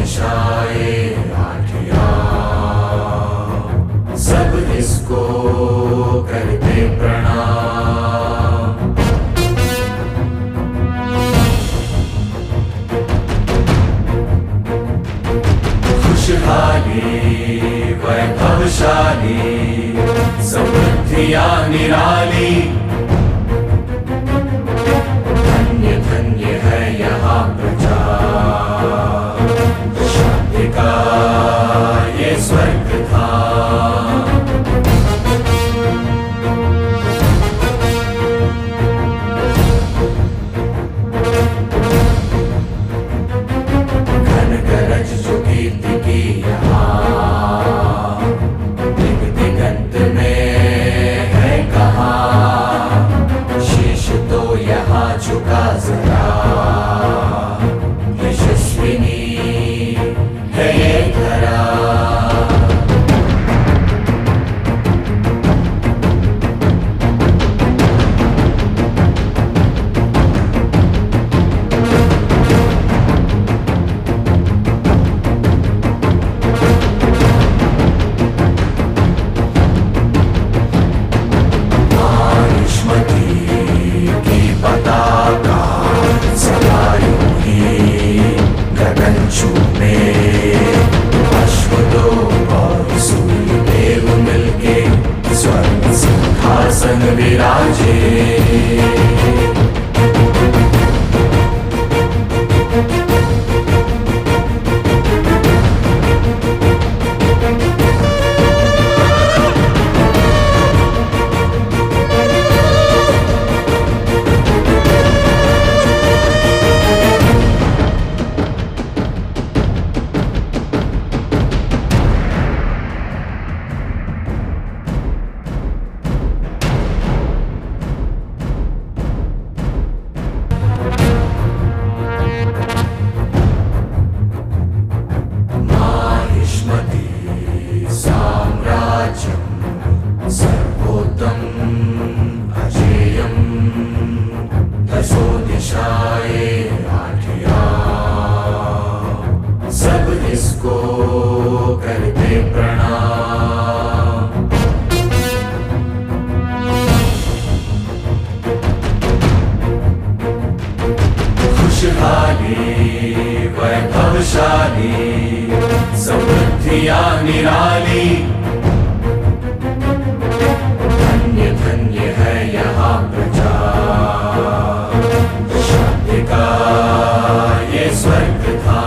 दिशाए आठिया, सब इसको करते प्रणाम। खुशहाली वैभवशाली समृद्धियां निराली, धन्य धन्य है यहाँ प्रजा, शांति का ये स्वर्ग था। घन गरज जो कीर्ति की यहाँ, दिग दिगंत में है कहाँ, शीश तो यहाँ झुका जरा, यशस्विनी है ये धरा। सिंहासन विराजे, सर्वोत्तम अजेयम, दशो दिशाए आठिया, सब इसको करते प्रणाम। खुशहाली वैभवशाली समृद्धियां निराली, धन्य धन्य है यहाँ प्रजा, शांति का ये स्वर्ग था।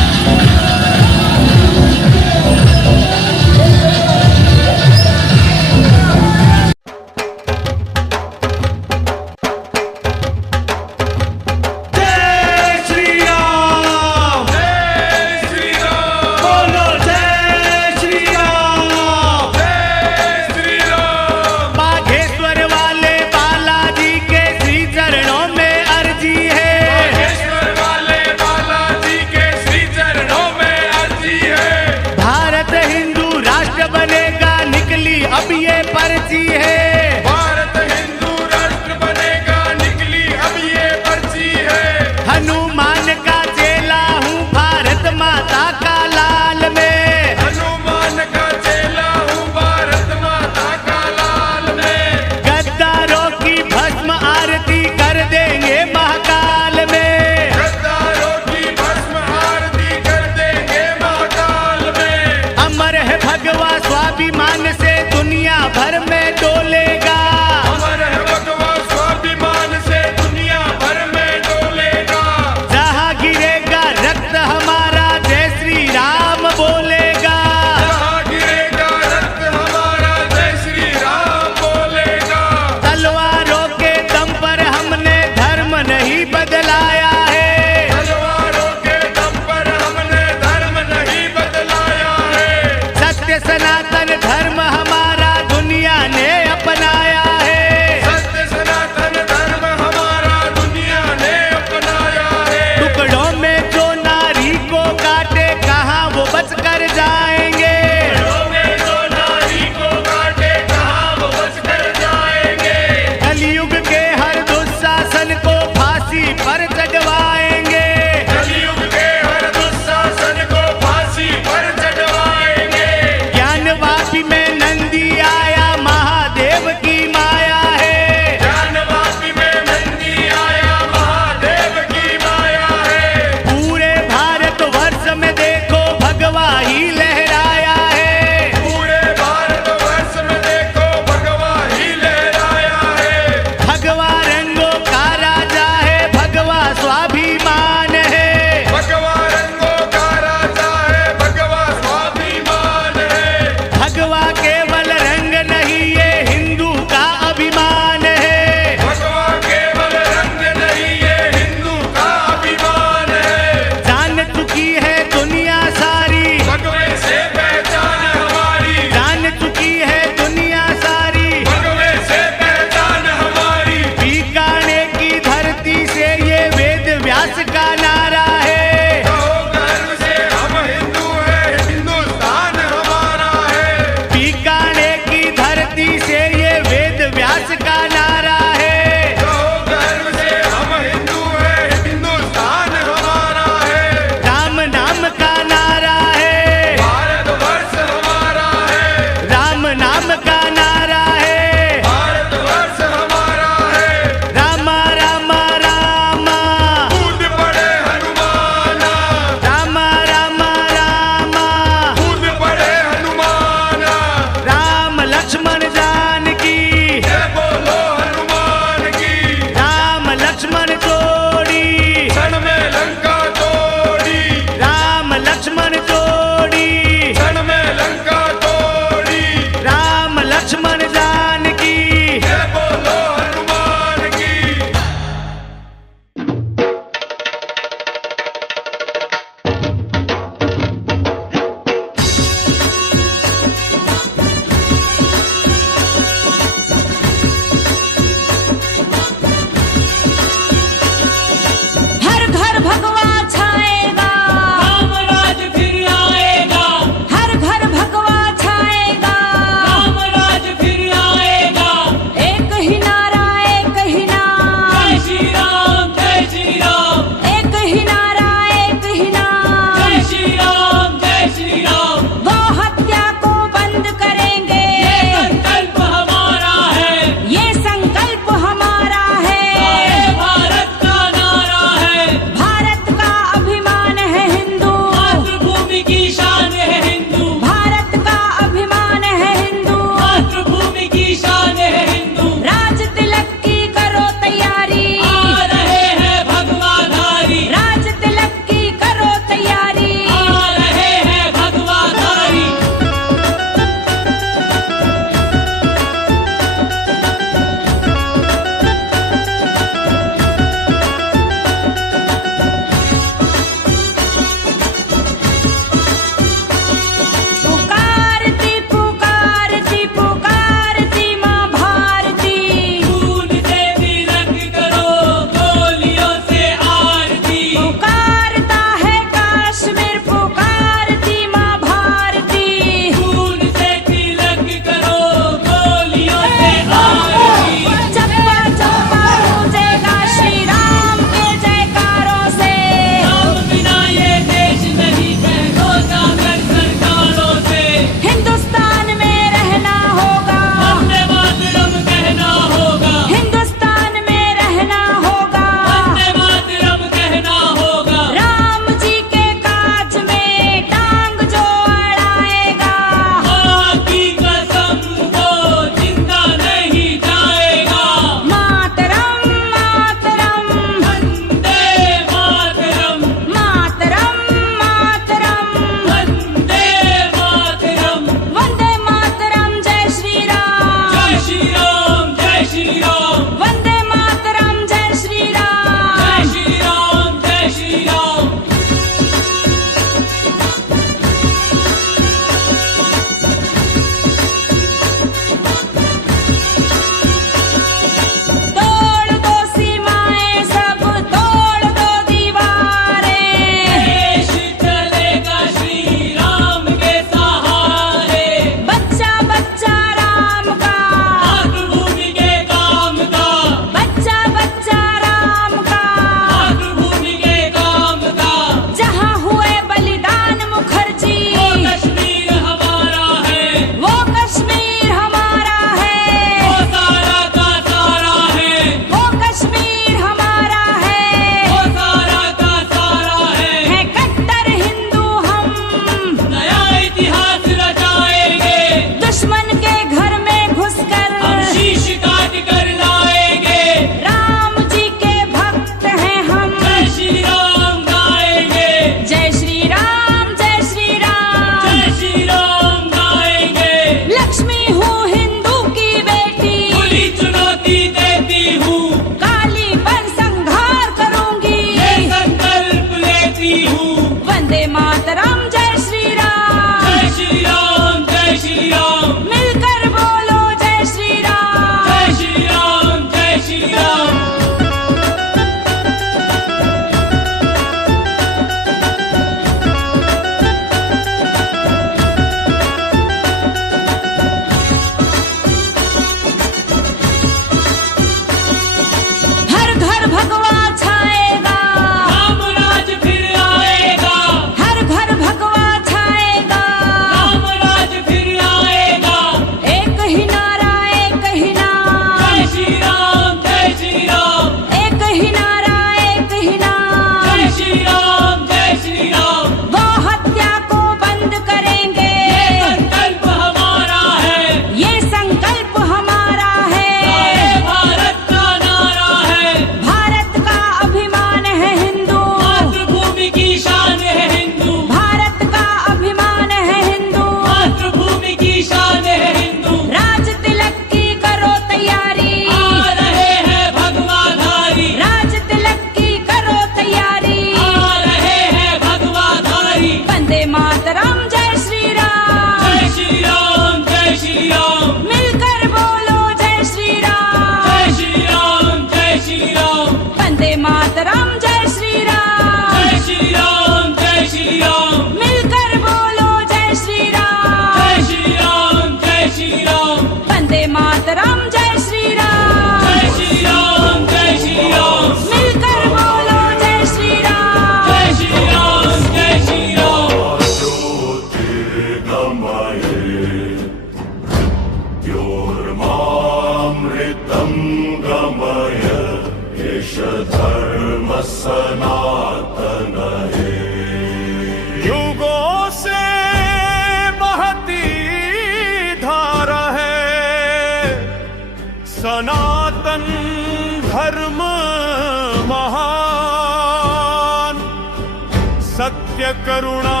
करुणा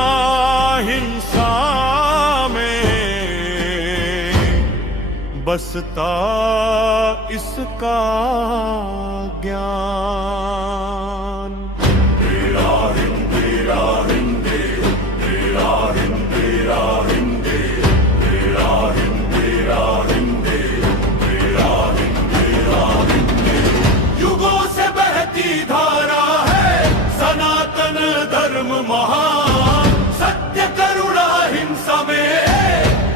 हिंसा में बसता इसका ज्ञान। तेरा हिंदी राहिंदी, तेरा हिंदी राहिंदी, तेरा हिंदी राहिंदी, तेरा हिंदी राहिंदी। युगों से बहती धारा है सनातन धर्म महान, सत्य करुणा हिंसा में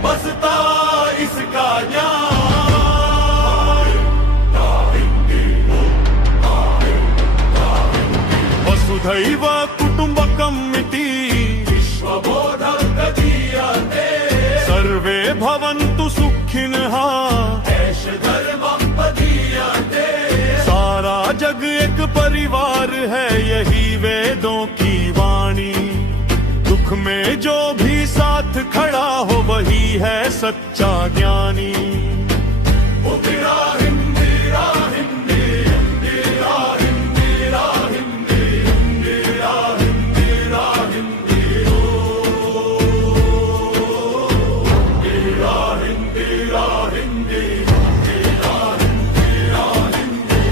बसता इसका ज्ञान। वसुधैव कुटुम्बकम् इति विश्वबोधं ददीयते, सर्वे भवन्तु सुखिनः ऐश धर्मं पदीयते। सारा जग एक परिवार है, यही वेदों की वाणी। दुख में जो भी साथ खड़ा हो वही है सच्चा ज्ञानी। ओ तेरा हिंदी राहिंदी, तेरा हिंदी राहिंदी, तेरा हिंदी राहिंदी, ओ तेरा हिंदी राहिंदी, तेरा हिंदी राहिंदी,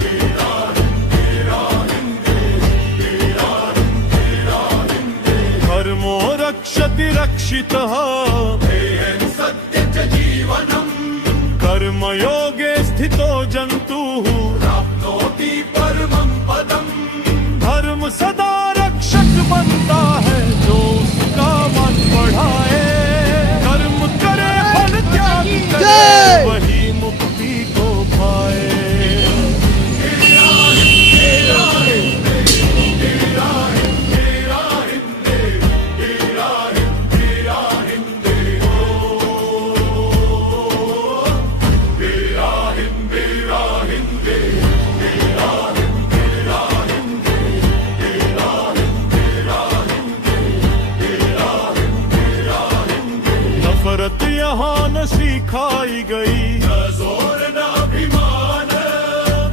तेरा हिंदी राहिंदी, तेरा हिंदी राहिंदी। धर्मो रक्षति रक्षितः ध्येयं सत्य च जीवनम्, कर्मयोगे स्थितो जन्तुः प्राप्नोति परमं पदम्। धर्म सदा रक्षक बनता है जो उसका मन बढ़ाए। कर्म करे फल त्याग करे वही मुक्ति को पाए। नफरत यहाँ न सिखाई गई, जोर न अभिमान,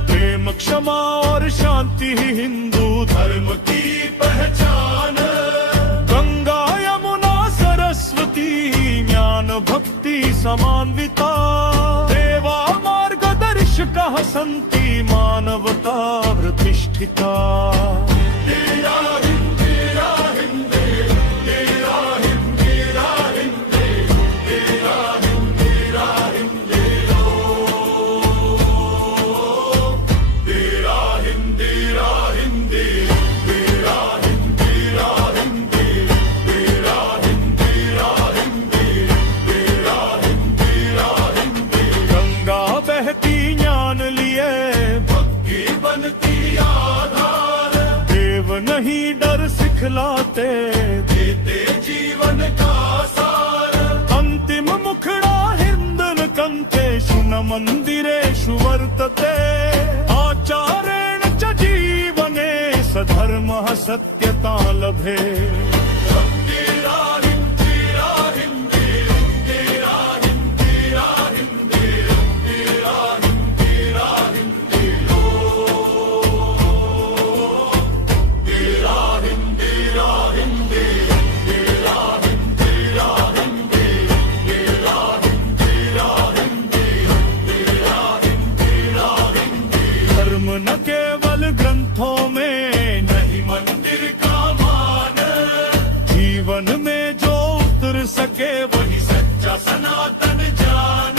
प्रेम क्षमा और शांति ही हिंदू धर्म की पहचान। गंगा यमुना सरस्वती ज्ञान भक्ति समान्विता। देवा मार्गदर्शकः सन्ति मानवता प्रतिष्ठिता। तेरा हिंदी राहिंदी, तेरा हिंदी राहिंदी, तेरा हिंदी राहिंदी, ओ तेरा हिंदी राहिंदी, तेरा हिंदी राहिंदी, तेरा हिंदी राहिंदी, तेरा हिंदी राहिंदी। गंगा बहती ज्ञान लिए भक्ति बनती आधार, देव नहीं डर सिखलाते। देते जीवन का सार। अंतिम मुखड़ा हिंदन कंतेषु न मंदिरेषु वर्तते। आचारेण च जीवने सधर्मः सत्यता लभे। तेरा हिंदी राहिंदी, तेरा हिंदी राहिंदी, तेरा हिंदी राहिंदी, ओ तेरा हिंदी राहिंदी, तेरा हिंदी राहिंदी, तेरा हिंदी राहिंदी, तेरा हिंदी राहिंदी। धर्म न केवल ग्रंथों में नहीं मंदिर का मान, जीवन में जो उतर सके वही सच्चा सनातन जान।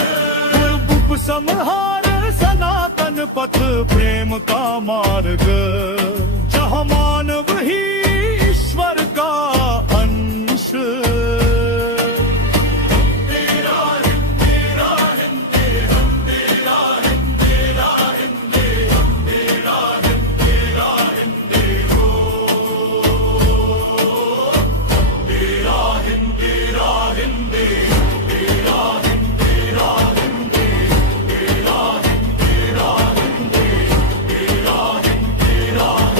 उपसंहार सनातन पथ प्रेम का मार्ग। जहाँ मानव ही ईश्वर का अंश। तेरा हिंदी राहिंदी, हम तेरा हिंदी राहिंदी, हम तेरा हिंदी राहिंदी, ओ तेरा हिंदी राहिंदी, तेरा हिंदी राहिंदी, तेरा हिंदी राहिंदी, तेरा हिंदी राहिंदी।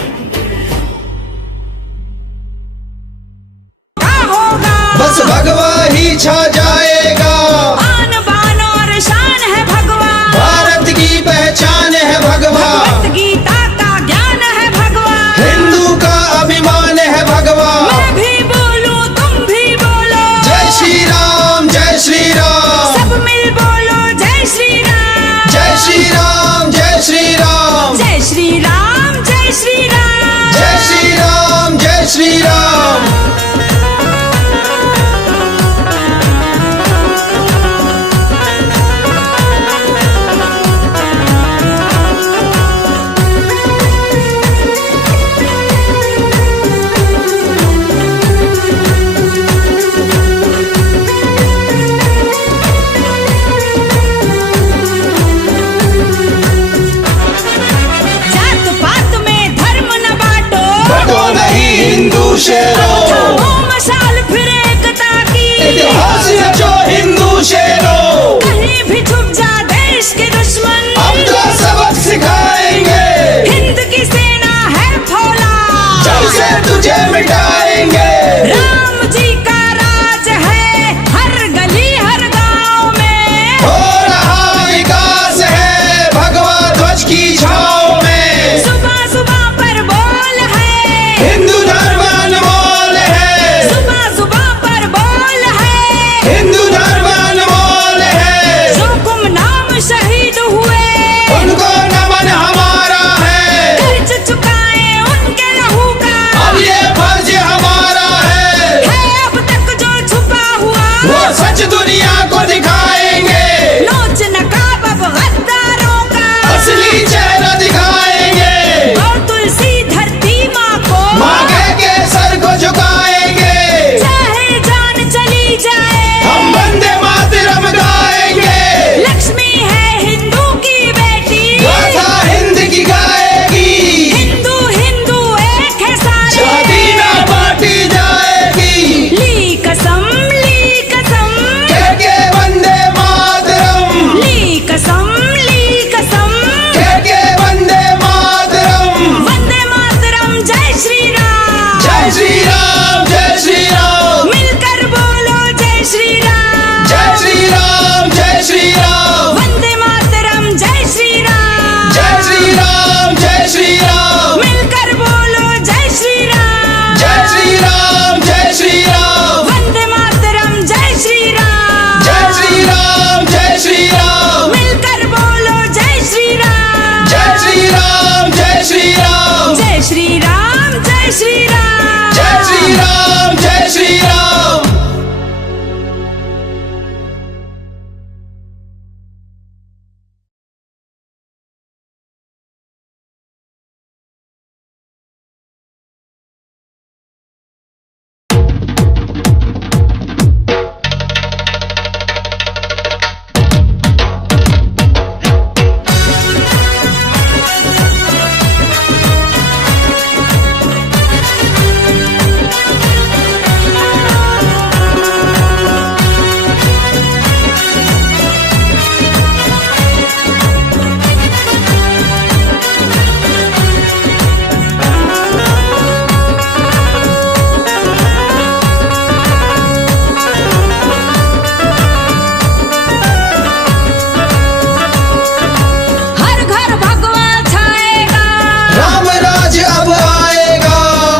तुझे मिटाएंगे। राम जी का राज है हर गली हर गांव में, हो रहा विकास है भगवा ध्वज की छाँव में। सुबह सुबह पर बोल है हिंदू धर्म अनमोल है, सुबह सुबह पर बोल है हिंदू धर्म अनमोल है। जो गुमनाम शहीद हुए उनको नमन हमारा है, कर्ज चुकाए उनके लहू का अब ये फर्ज हमारा है। अब तक जो छुपा हुआ वो सच दुनिया को दिखाएंगे, नोच नकाब अब गद्दारों का असली चेहरा दिखाएंगे। और तुलसी धरती माँ को मांगे के सर को झुकाएंगे, चाहे जान चली जाए हम वंदे मातरम गाएंगे। लक्ष्मी है हिंदू की बेटी, गाथा हिंद की गाएगी, हिंदू हिंदू एक है सारे, शादी ना बांटी जाएगी। ली कसम के वंदे मातरम, ली कसम के वंदे मातरम। वंदे मातरम जय श्री राम, जय श्री राम, जय श्री राम, मिलकर बोलो जय श्री राम, जय श्री राम, जय श्री राम, वंदे मातरम जय श्री राम, जय श्री राम, जय श्री राम, मिलकर बोलो जय श्री राम, जय श्री राम, जय श्री राम, वंदे मातरम जय श्री राम, जय श्री राम, जय श्री राम, मिलकर बोलो जय श्री राम, जय श्री राम, जय श्री राम, जय श्री राम, जय श्री राम, जय श्री राम, जय श्री राम। हर घर भगवा छाएगा, राम राज अब आएगा,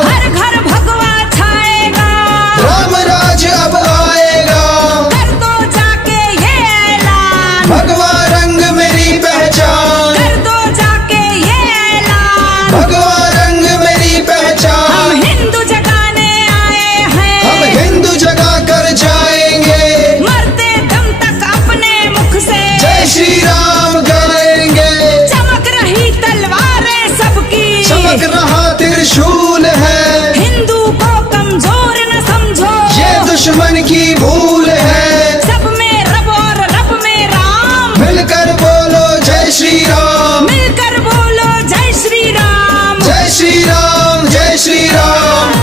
हर घर भगवा छाएगा, राम राज अब आएगा। कर दो जाके ये ऐलान, भगवा रंग मेरी पहचान, कर दो जाके ये ऐलान, भगवा रंग मेरी हम पहचान। हिंदू जगाने आए हम हैं, हिंदू जगा कर जाएंगे, मरते दम तक अपने मुख से जय श्री राम गाएंगे। चमक रही तलवारें सबकी, चमक रहा त्रिशूल है, हिंदू को कमजोर न समझो, ये दुश्मन की भूल है। सब में रब और रब में राम, मिलकर बोलो जय श्री राम, मिलकर बोलो जय श्री राम, जय श्री राम, जय श्री राम।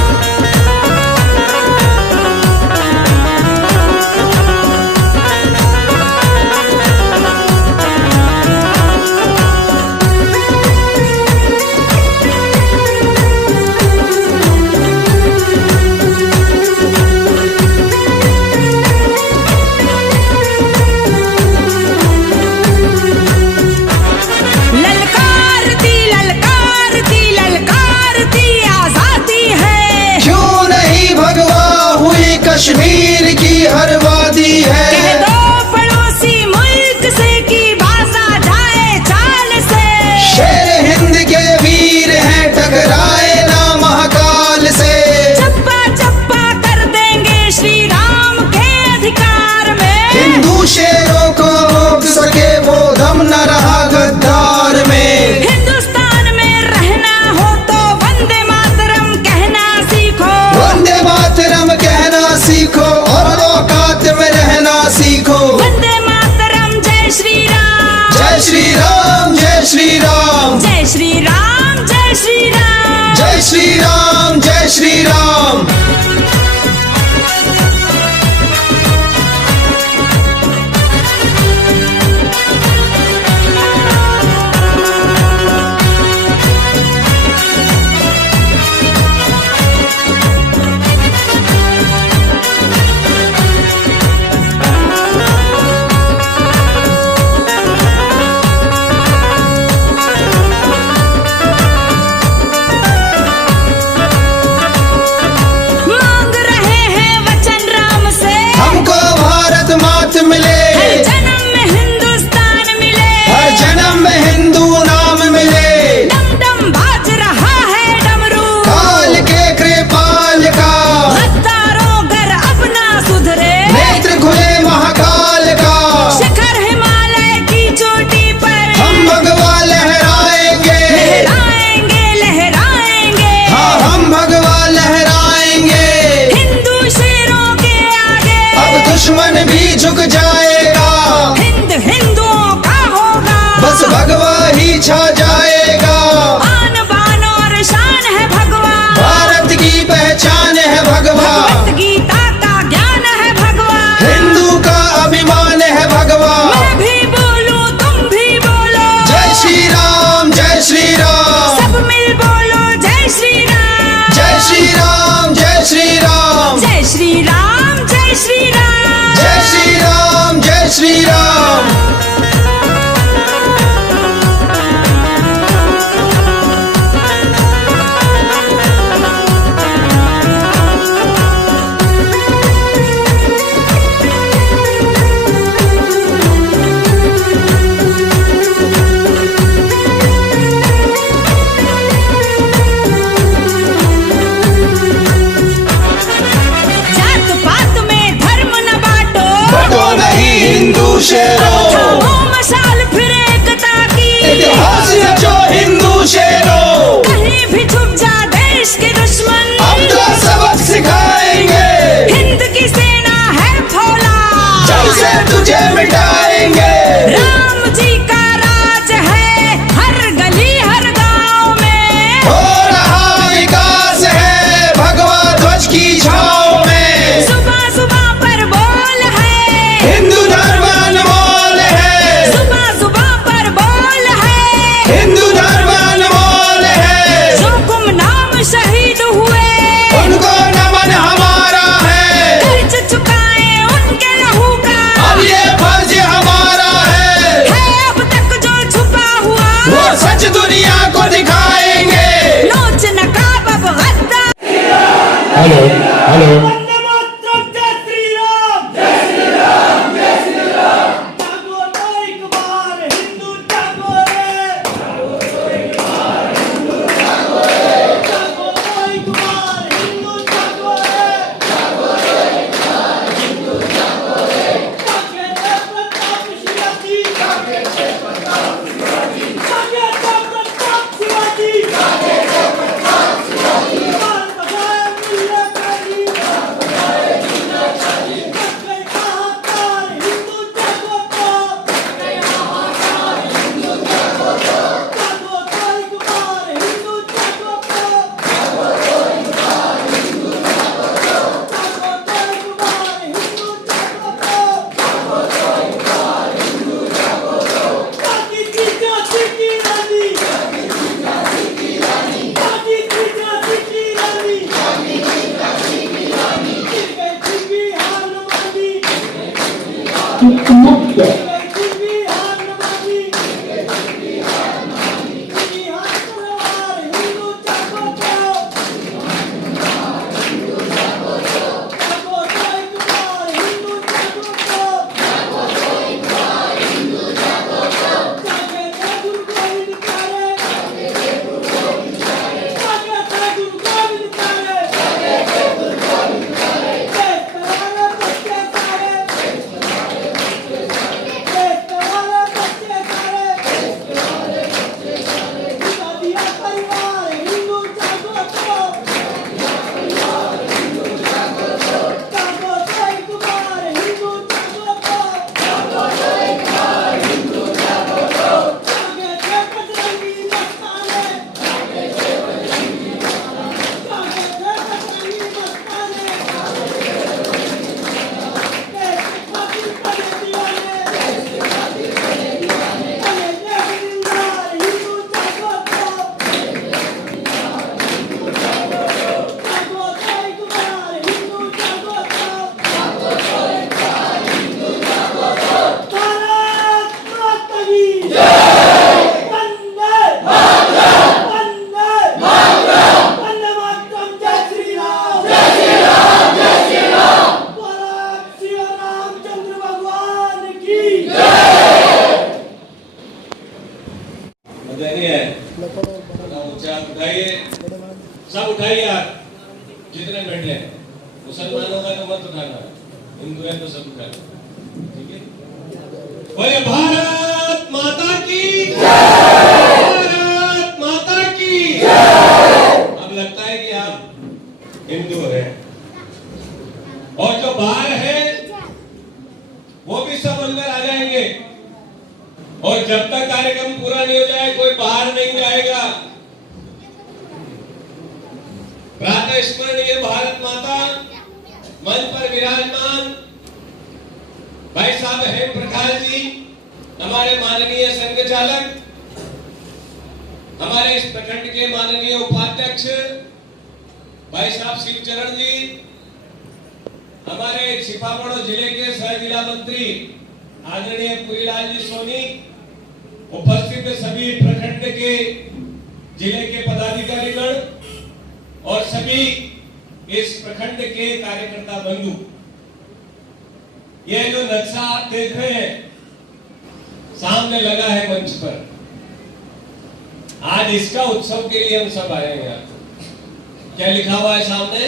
शेरों, थामो मशाल फिर एकता की, इतिहास रचो हिंदू शेरों, कहीं भी छुप जा देश के दुश्मन, हम तो सबक सिखाएंगे, हिंद की सेना है फौलाद, जड़ से तुझे मिटाएंगे। राम जी का राज है हर गली हर गांव में, हो रहा विकास है भगवा ध्वज की छाँव में, सुबह सुबह पर बोल है, हिंदू धर्म अनमोल है, सुबह सुबह पर बोल है, हिंदू धर्म अनमोल है, जो गुमनाम शहीद हुए, उनको नमन हमारा है, कर्ज चुकाए उनके लहू का, अब ये फर्ज हमारा है अब तक जो छुपा हुआ, वो सच दुनिया को दिखाएंगे। नोच नकाब अब गद्दार। हेलो हेलो वंदे मातरम, जय श्री राम, जय श्री राम, जय श्री राम। जागो तो एक बार हिंदू जागो रे, जागो तो एक बार हिंदू जागो रे, जागो तो एक बार हिंदू जागो रे, जागो तो एक बार हिंदू जागो रे। जागे रे प्रताप शिवाजी, जागे रे प्रताप शिवाजी, जागे रे प्रताप शिवाजी, जागे रे प्रताप शिवाजी। बाल बजाए मिल्ले करी, बाल बजाए मिल्ले करी। जागे हाहाकार हिंदू जागो तो, जागे हाहाकार हिंदू जागो तो, जागो तो एक बार हिंदू जागो तो, जागो तो एक बार हिंदू जागो तो, जागो तो एक बार हिंदू जागो तो, जागो तो एक बार हिंदू जागो तो। जागी की झांसी की रानी, जागी की झांसी की रानी, जागी की झांसी की रानी, जागी की झांसी की रानी। गिर गई थी बिहार नवाबी, गिर गई थी बिहार नवाबी, बिहार तलवार हिंदू जागो तो, जागो तो एक बार हिंदू जागो तो, जागे थे गुरु गोविंद प्यारे, जागे थे गुरु गोविंद प्यारे, जागे थे गुरु गोविंद प्यारे, जागे थे गुरु गोविंद प्यारे। देश पे वाले बच्चे सारे, देश पे वाले बच्चे सारे, देश पे वाले बच्चे सारे, देश पे वाले बच्चे सारे। जिता दिया परिवार हिंदू जागो तो, जागो तो एक बार हिंदू जागो तो, जागे थे बजरंगी मस्ताने, जागे थे बजरंगी मस्ताने, देश के खातिर बने दीवाने, बने जमींदार हिंदू जागो तो, जागो तो एक बार हिंदू जागो तो, भारत माता की जय, वंदे मातरम, वंदे मातरम, वंदे मातरम। जय श्री राम, जय श्री राम, जय श्री राम। बोलो श्री रामचंद्र भगवान की नहीं है ऊंचा उठाइए, सब उठाइए आप जितने बैठे हैं। मुसलमानों का तो मत उठाना, हिंदू है तो सब उठाना, ठीक है। बोले भारत माता की भारत माता की अब लगता है कि आप हिंदू हैं और जो बाहर है वो भी सब अंदर आ जाएंगे, और जब तक कार्यक्रम पूरा नहीं हो जाए कोई बाहर नहीं जाएगा। प्रातः स्मरणीय भारत माता मंच पर विराजमान भाई साहब हेम प्रकाश जी, हमारे माननीय संघ चालक, हमारे इस प्रखंड के माननीय उपाध्यक्ष भाई साहब शिवचरण जी, हमारे छिपामड़ो जिले के सह जिला मंत्री आदरणीय पुरीलाल जी सोनी, उपस्थित सभी प्रखंड के जिले के पदाधिकारीगण और सभी इस प्रखंड के कार्यकर्ता बंधु, यह जो नक्शा आप देख रहे हैं सामने लगा है मंच पर, आज इसका उत्सव के लिए हम सब आए हैं। क्या लिखा हुआ है सामने?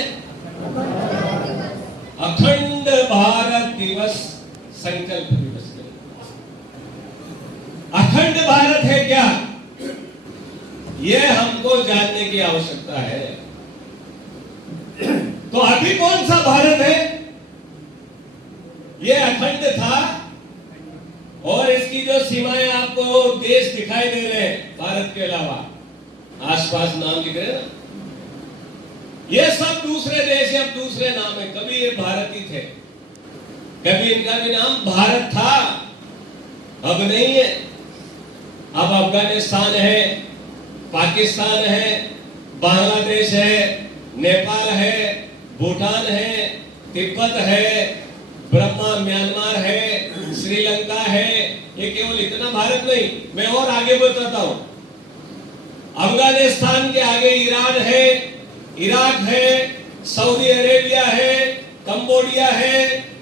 अखंड भारत दिवस संकल्प दिवस। अखंड भारत है क्या, यह हमको जानने की आवश्यकता है। तो अभी कौन सा भारत है? यह अखंड था और इसकी जो सीमाएं आपको देश दिखाई दे रहे हैं भारत के अलावा, आसपास नाम दिख रहे हैं ना, ये सब दूसरे देश या दूसरे नाम है। कभी ये भारत ही थे, कभी इनका भी नाम भारत था, अब नहीं है। अब अफगानिस्तान है, पाकिस्तान है, बांग्लादेश है, नेपाल है, भूटान है, तिब्बत है, ब्रह्मा म्यांमार है, श्रीलंका है। ये केवल इतना भारत नहीं, मैं और आगे बताता हूं। अफगानिस्तान के आगे ईरान है, इराक है, सऊदी अरेबिया है, कंबोडिया है,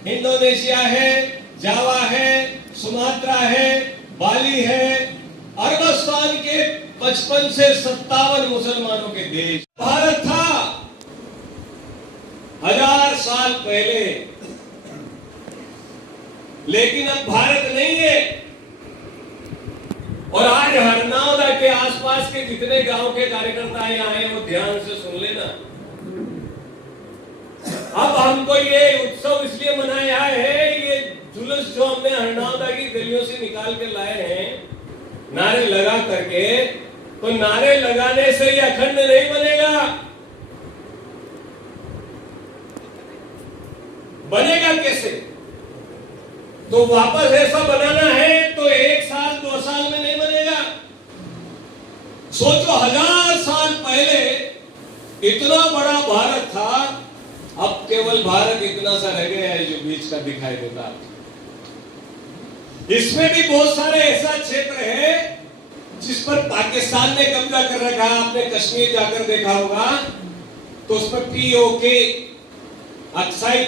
इंडोनेशिया है, जावा है, सुमात्रा है, बाली है, अरबस्तान के 55 से 57 मुसलमानों के देश भारत था 1000 साल पहले। लेकिन अब भारत नहीं है। और आज हरनौदा के आसपास के जितने गांव के कार्यकर्ता यहाँ आए वो ध्यान से सुन लेना। अब हमको ये उत्सव इसलिए मनाया है, ये जुलूस जो हमने हरनौदा की गलियों से निकाल के लाए हैं नारे लगा करके, तो नारे लगाने से ये अखंड नहीं बनेगा। बनेगा कैसे? तो वापस ऐसा बनाना है तो 1 साल 2 साल में नहीं बनेगा। सोचो 1000 साल पहले इतना बड़ा भारत था, अब केवल भारत इतना सा रह गया है जो बीच का दिखाई देता। इसमें भी बहुत सारे ऐसा क्षेत्र है जिस पर पाकिस्तान ने कब्जा कर रखा है। आपने कश्मीर जाकर देखा होगा तो उसमें POK, अक्साई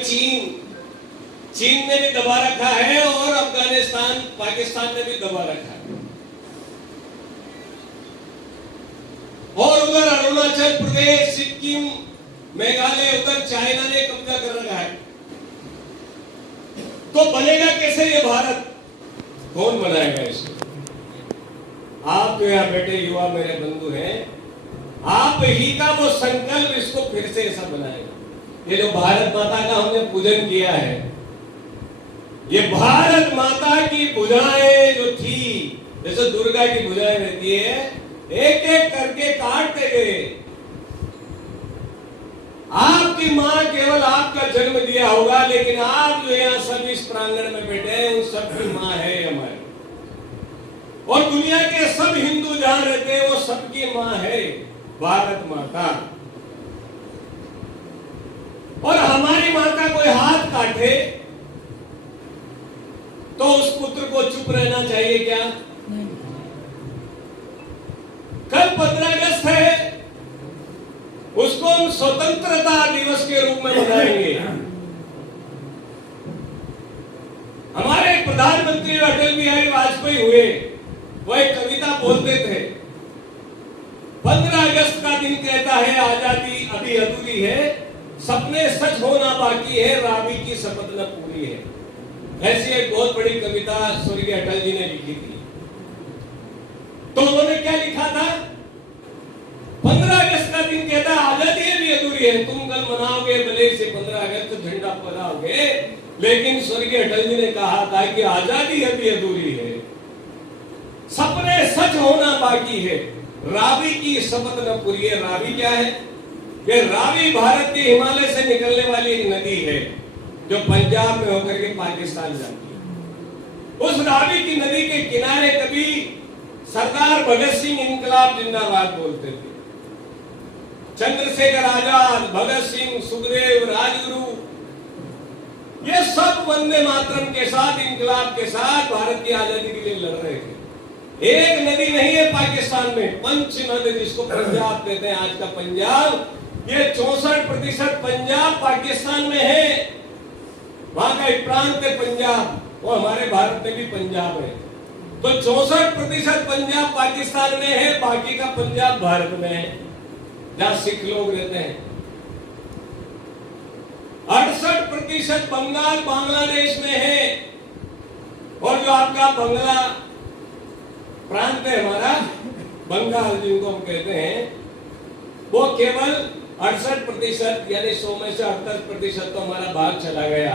चीन ने भी दबा रखा है और अफगानिस्तान पाकिस्तान ने भी दबा रखा है। और उधर अरुणाचल प्रदेश, सिक्किम, मेघालय, उधर चाइना ने कब्जा कर रखा है। तो बनेगा कैसे ये भारत? कौन बनाएगा इसको? आप जो यहाँ बैठे युवा मेरे बंधु हैं, आप ही का वो संकल्प इसको फिर से ऐसा बनाएगा। ये जो भारत माता का हमने पूजन किया है, ये भारत माता की भुजाएं जो थी, जैसे दुर्गा की भुजाएं रहती है, एक एक करके काटते गए। आपकी मां केवल आपका जन्म दिया होगा, लेकिन आप जो यहाँ सब इस प्रांगण में बैठे हैं उन सबकी मां है हमारी। और दुनिया के सब हिंदू जहां रहते हैं वो सबकी मां है भारत माता। और हमारी मां का कोई हाथ काटे तो उस पुत्र को चुप रहना चाहिए क्या? कल 15 अगस्त है, उसको हम स्वतंत्रता दिवस के रूप में मनाएंगे। हमारे प्रधानमंत्री अटल बिहारी वाजपेयी हुए, वो एक कविता बोलते थे, 15 अगस्त का दिन कहता है आजादी अभी अधूरी है, सपने सच होना बाकी है, रावी की शपथ न पूरी है। ऐसी एक बहुत बड़ी कविता स्वर्गीय अटल जी ने लिखी थी। तो उन्होंने क्या लिखा था? 15 अगस्त का दिन कहता है आजादी भी अधूरी है, तुम कल मनाओगे भले से 15 अगस्त झंडा फहराओगे, लेकिन स्वर्गीय अटल जी ने कहा था कि आजादी अभी अधूरी है, सपने सच होना बाकी है, रावी की शपथ न पूरी है। रावी क्या है? ये रावी भारत के हिमालय से निकलने वाली एक नदी है जो पंजाब में होकर के पाकिस्तान जाती है। उस रावी की नदी के किनारे कभी सरदार भगत सिंह इनकलाब जिंदाबाद बोलते थे। चंद्रशेखर आजाद, भगत सिंह, सुखदेव, राजगुरु, ये सब वंदे मातरम के साथ, इनकलाब के साथ भारत की आजादी के लिए लड़ रहे थे। एक नदी नहीं है पाकिस्तान में, पंच नदी जिसको पंजाब कहते हैं, आज का पंजाब, ये 64% पंजाब पाकिस्तान में है। वहां का एक प्रांत है पंजाब, वो हमारे भारत में भी पंजाब है। तो 64% पंजाब पाकिस्तान में है, बाकी का पंजाब भारत में है जहां सिख लोग रहते हैं। 68% बंगाल बांग्लादेश में है। और जो आपका बंगला प्रांत है हमारा बंगाल जिनको हम कहते हैं, वो केवल 68% यानी 100 में से 68% तो हमारा भाग चला गया।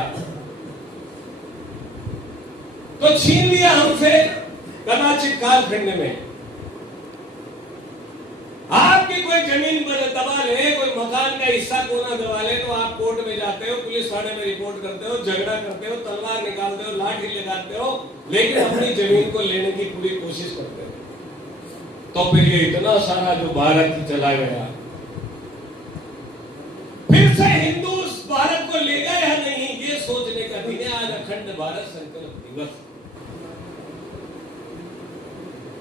तो छीन लिया हमसे कदाचित कालखंड में। आपकी कोई जमीन पर दबा ले, कोई मकान का हिस्सा कोना दबा ले, तो आप कोर्ट में जाते हो, पुलिस थाने में रिपोर्ट करते हो, झगड़ा करते हो, तलवार निकालते हो, लाठी लगाते हो, लेकिन अपनी जमीन को लेने की पूरी कोशिश करते हो। तो फिर ये इतना सारा जो भारत चला गया, फिर से हिंदू भारत को ले गए या नहीं, ये सोचने का दिन है आज अखंड भारत संकल्प दिवस।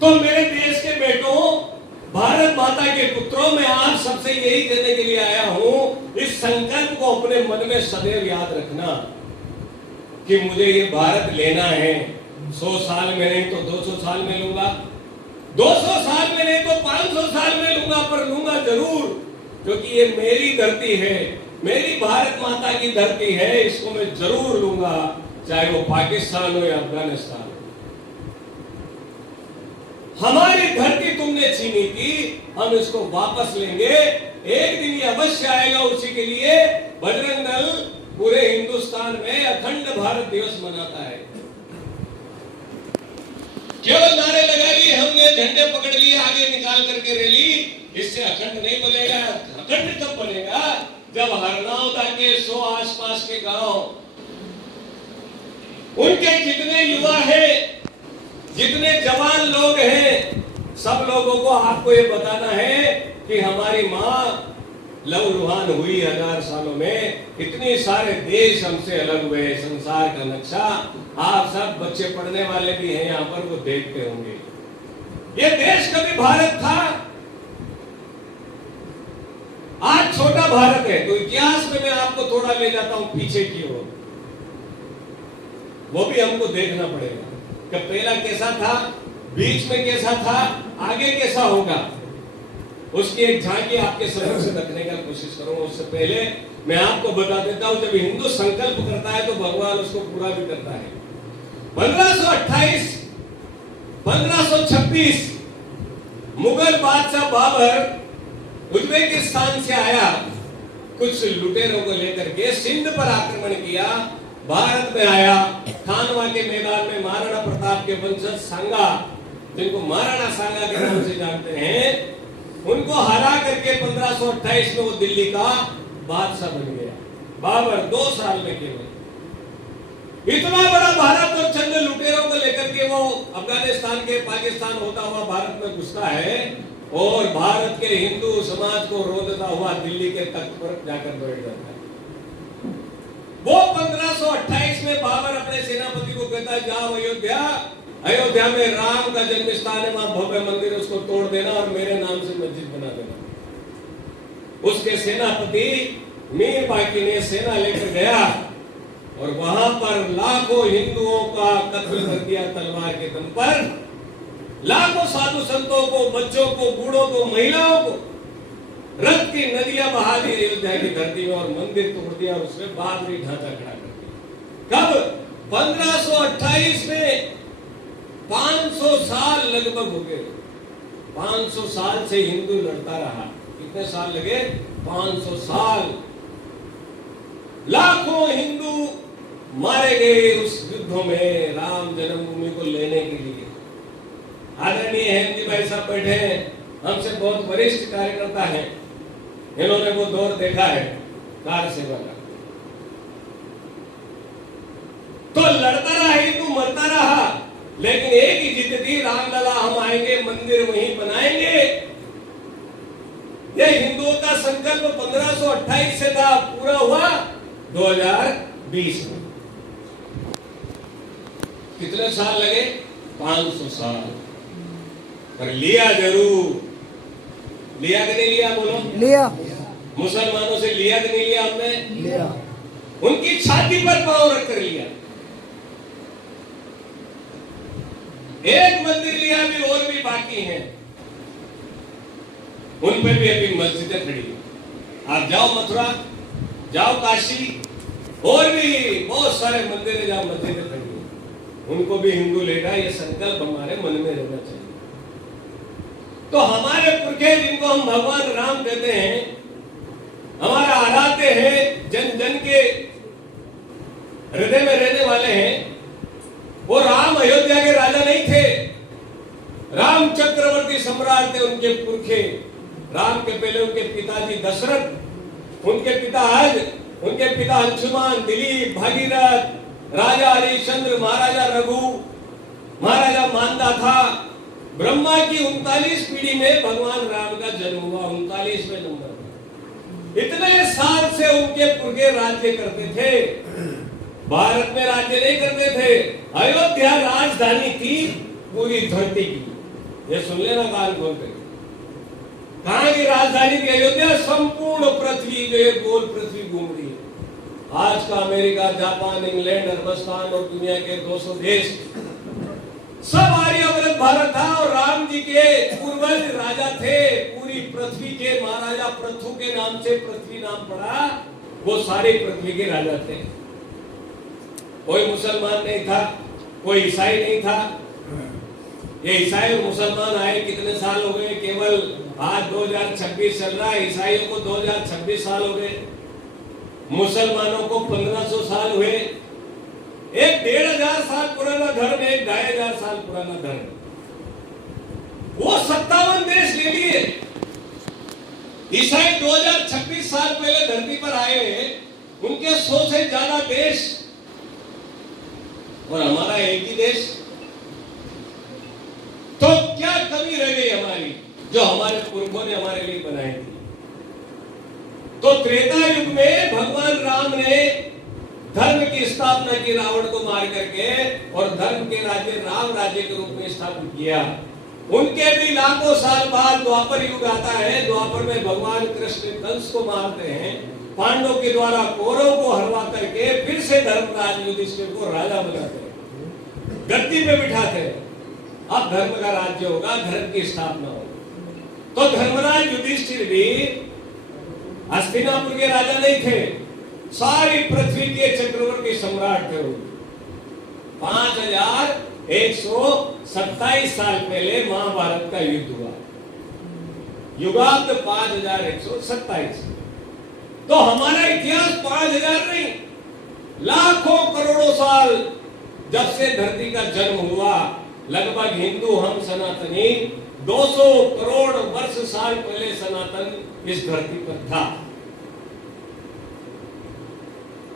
तो मेरे देश के बेटों, भारत माता के पुत्रों, मैं आप सबसे यही कहने के लिए आया हूं, इस संकल्प को अपने मन में सदैव याद रखना कि मुझे ये भारत लेना है। 100 साल में नहीं तो 200 साल में लूंगा, 200 साल में नहीं तो 500 साल में लूंगा, पर लूंगा जरूर, क्योंकि ये मेरी धरती है, मेरी भारत माता की धरती है, इसको मैं जरूर लूंगा, चाहे वो पाकिस्तान हो या अफगानिस्तान। हमारी धरती तुमने छीनी थी, हम इसको वापस लेंगे। एक दिन ये अवश्य आएगा, उसी के लिए बजरंग दल पूरे हिंदुस्तान में अखंड भारत दिवस मनाता है। केवल नारे लगा लिए हमने, झंडे पकड़ लिए, आगे निकाल करके रैली, इससे अखंड नहीं बनेगा। अखंड तब बनेगा जब हरनावदा के 100 आसपास के गांव, उनके जितने युवा हैं, जितने जवान लोग हैं, सब लोगों को आपको ये बताना है कि हमारी माँ लहूलुहान हुई 1000 सालों में, इतने सारे देश हमसे अलग हुए, संसार का नक्शा आप सब बच्चे पढ़ने वाले भी हैं यहाँ पर, वो देखते होंगे। ये देश कभी भारत था, आज छोटा भारत है। तो इतिहास में मैं आपको थोड़ा ले जाता हूं पीछे की ओर, वो भी हमको देखना पड़ेगा कि पहला कैसा था, बीच में कैसा था, आगे कैसा होगा। उसकी एक झांकी आपके समक्ष रखने का कोशिश करूंगा। उससे पहले मैं आपको बता देता हूं, जब हिंदू संकल्प करता है तो भगवान उसको पूरा भी करता है। 1528, 1526 मुगल बादशाह बाबर उज्बेकिस्तान से आया, कुछ लुटेरों को लेकर के सिंध पर आक्रमण किया, भारत में आया, खानवा के मैदान में महाराणा प्रताप के वंशज सांगा, जिनको महाराणा सांगा के नाम से जानते हैं, उनको हरा करके 1528 में वो दिल्ली का बादशाह बन गया। बाबर 2 साल में केवल इतना बड़ा भारत और चंद लुटेरों को लेकर के वो अफगानिस्तान के पाकिस्तान होता हुआ भारत में घुसता है और भारत के हिंदू समाज को रोंदता हुआ दिल्ली के तख्त पर जाकर बैठ जाता है। वो 1528 में बाबर अपने सेनापति को कहता है, जाओ अयोध्या, अयोध्या में राम का जन्म स्थान है, वहां भव्य मंदिर, उसको तोड़ देना और मेरे नाम से मस्जिद बना देना। उसके सेनापति मीर बाकी ने सेना लेकर गया और वहां पर लाखों हिंदुओं का कत्ल कर दिया तलवार के दम पर। लाखों साधु संतों को, बच्चों को, बूढ़ों को, महिलाओं को रक्त की नदियां बहा दी अयोध्या की धरती में और मंदिर तोड़ दिया और उसमें बाबरी ढांचा खड़ा कर दिया। कब? 1528 में 500 साल लगभग हो गए। 500 साल से हिंदू लड़ता रहा। कितने साल लगे? 500 साल। लाखों हिंदू मारे गए उस युद्धों में राम जन्मभूमि को लेने के लिए। आदरणीय हेमजी भाई साहब बैठे हैं, हमसे बहुत वरिष्ठ कार्यकर्ता हैं, इन्होंने वो दौर देखा है कार सेवा का। तो लड़ता रहा हिंदू, मरता रहा, लेकिन एक ही जिद थी, रामलला हम आएंगे, मंदिर वहीं बनाएंगे। ये हिंदुओं का संकल्प 1528 से था, पूरा हुआ 2020 में। कितने साल लगे? 500 साल। पर लिया जरूर। लिया कि नहीं लिया? बोलो। लिया। मुसलमानों से लिया कि नहीं लिया हमने? लिया। उनकी छाती पर पांव रख कर लिया। एक मंदिर लिया, अभी और भी बाकी हैं, उन पर भी अभी मस्जिदें खड़ी हैं। आप जाओ मथुरा, जाओ काशी, और भी बहुत सारे मंदिर हैं जहां मस्जिदें खड़ी हैं, उनको भी हिंदू लेगा। ये संकल्प हमारे मन में रहना चाहिए। तो हमारे पुरखे जिनको हम भगवान राम कहते हैं, हमारा आराध्य है, जन जन के हृदय में रहने वाले हैं, वो राम अयोध्या के राजा नहीं थे, राम चक्रवर्ती सम्राट थे उनके पुरखे। राम के पहले उनके पिताजी दशरथ, उनके पिता हज, उनके पिता अंशुमान, दिलीप, भागीरथ, राजा हरिश्चंद्र, महाराजा रघु, महाराजा मांधाता। ब्रह्मा की 39 पीढ़ी में भगवान राम का जन्म हुआ, 39वें नंबर। इतने साल से उनके पुरखे राज्य करते थे, भारत में राज्य नहीं करते थे। अयोध्या राजधानी थी पूरी धरती की। ये सुन लेना कान खोल के, कहां की राजधानी थी अयोध्या? संपूर्ण पृथ्वी जो है गोल पृथ्वी घूम रही है। आज का अमेरिका, जापान, इंग्लैंड, अरबस्तान और दुनिया के 200 देश सब आर्यव्रत भारत था। और राम जी के पूर्वज राजा थे, पूरी पृथ्वी के महाराजा पृथु के नाम से पृथ्वी नाम पड़ा, वो सारे पृथ्वी के राजा थे। कोई मुसलमान नहीं था, कोई ईसाई नहीं था। ये ईसाई और मुसलमान आए कितने साल हो गए? केवल आज 2026 चल रहा है, ईसाइयों को 2026 साल हो गए, मुसलमानों को 1500 साल हुए। एक 1500 साल पुराना धर्म, एक 2500 साल पुराना धर्म, वो 57 देश ले लिए। ईसाई 2026 साल पहले धरती पर आए हैं, उनके 100 से ज्यादा देश, और हमारा एक ही देश। तो क्या कमी रह गई हमारी जो हमारे पुरखों ने हमारे लिए बनाई थी? तो त्रेता युग में भगवान राम ने धर्म की स्थापना की, रावण को मार करके, और धर्म के राज्य राम राज्य के रूप में स्थापित किया। उनके भी लाखों साल बाद द्वापर युग आता है। द्वापर में भगवान कृष्ण कंस को मारते हैं, पांडवों के द्वारा कौरव को हरवा करके फिर से धर्मराज युधिष्ठिर को राजा बनाते हैं, गद्दी पे बिठाते हैं। अब धर्म का राज्य होगा, धर्म की स्थापना होगी। तो धर्मराज युधिष्ठिर भी हस्तिनापुर के राजा नहीं थे, सारी पृथ्वी के चक्रवर्ती सम्राट थे। 5127 साल पहले महाभारत का युद्ध हुआ, युगांत 5127। तो हमारा इतिहास 5000 नहीं, लाखों करोड़ों साल जब से धरती का जन्म हुआ। लगभग हिंदू हम सनातनी 200 करोड़ वर्ष साल पहले सनातन इस धरती पर था।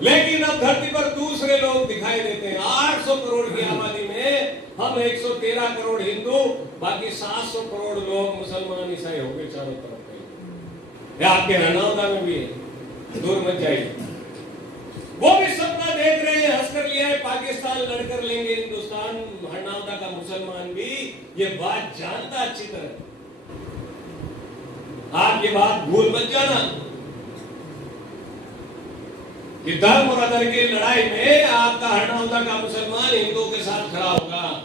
लेकिन अब धरती पर दूसरे लोग दिखाई देते हैं। 800 करोड़ की आबादी में हम 113 करोड़ हिंदू, बाकी 700 करोड़ लोग मुसलमान ईसाई हो गए चारों तरफ। ये आपके हरनौदा में भी है, दूर मत जाइए। वो भी सपना देख रहे हैं, हंस कर लिया है, पाकिस्तान लड़कर लेंगे हिंदुस्तान। हरनौदा का मुसलमान भी ये बात जानता अच्छी तरह। आप ये बात भूल मत जाना कि धर्म और अदर की लड़ाई में आपका हरनौदा का मुसलमान हिंदुओं के साथ खड़ा होगा।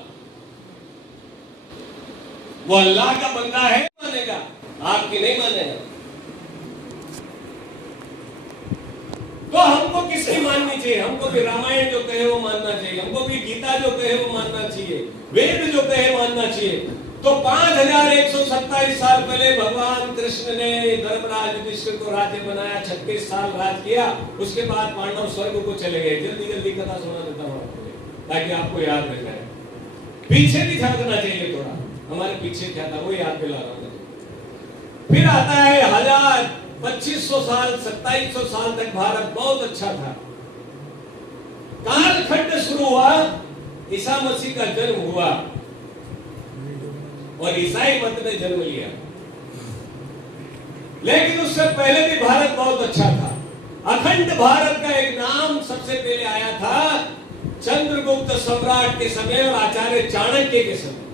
वो अल्लाह का बंदा है, मानेगा, आपकी नहीं मानेगा। तो हमको किसकी माननी चाहिए? हमको भी रामायण जो कहे वो मानना चाहिए, हमको भी गीता जो कहे वो मानना चाहिए, वेद जो कहे मानना चाहिए। तो 5127 साल पहले भगवान कृष्ण ने धर्मराज युधिष्ठिर को राज्य बनाया, 36 साल राज किया। उसके बाद पांडव स्वर्ग को चले गए। जल्दी जल्दी कथा सुना देता हूँ आपको ताकि आपको याद रह जाए। पीछे भी झांकना चाहिए थोड़ा, हमारे पीछे क्या था वो याद दिला रहा हूँ। फिर आता है 2500 साल 2700 साल तक भारत बहुत अच्छा था। कालखंड शुरू हुआ, ईसा मसीह का जन्म हुआ और ईसाई मत ने जन्म लिया। लेकिन उससे पहले भी भारत बहुत अच्छा था। अखंड भारत का एक नाम सबसे पहले आया था चंद्रगुप्त सम्राट के समय और आचार्य चाणक्य के समय।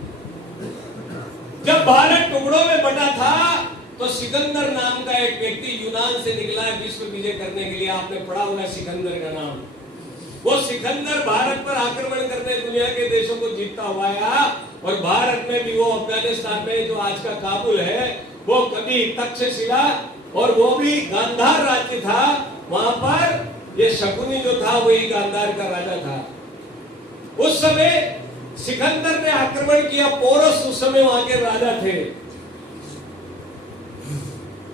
जब भारत टुकड़ों में बटा था तो सिकंदर नाम का एक व्यक्ति यूनान से निकला है विश्व विजय करने के लिए। आपने पढ़ा होगा सिकंदर का नाम। वो सिकंदर भारत पर आक्रमण करने दुनिया के देशों को जीतता हुआ आया और भारत में भी वो अफगानिस्तान में जो आज का काबुल है वो कभी तक्षशिला और वो भी गांधार राज्य था। वहां पर ये शकुनी जो था वही गांधार का राजा था। उस समय सिकंदर ने आक्रमण किया। पोरस उस समय वहां के राजा थे।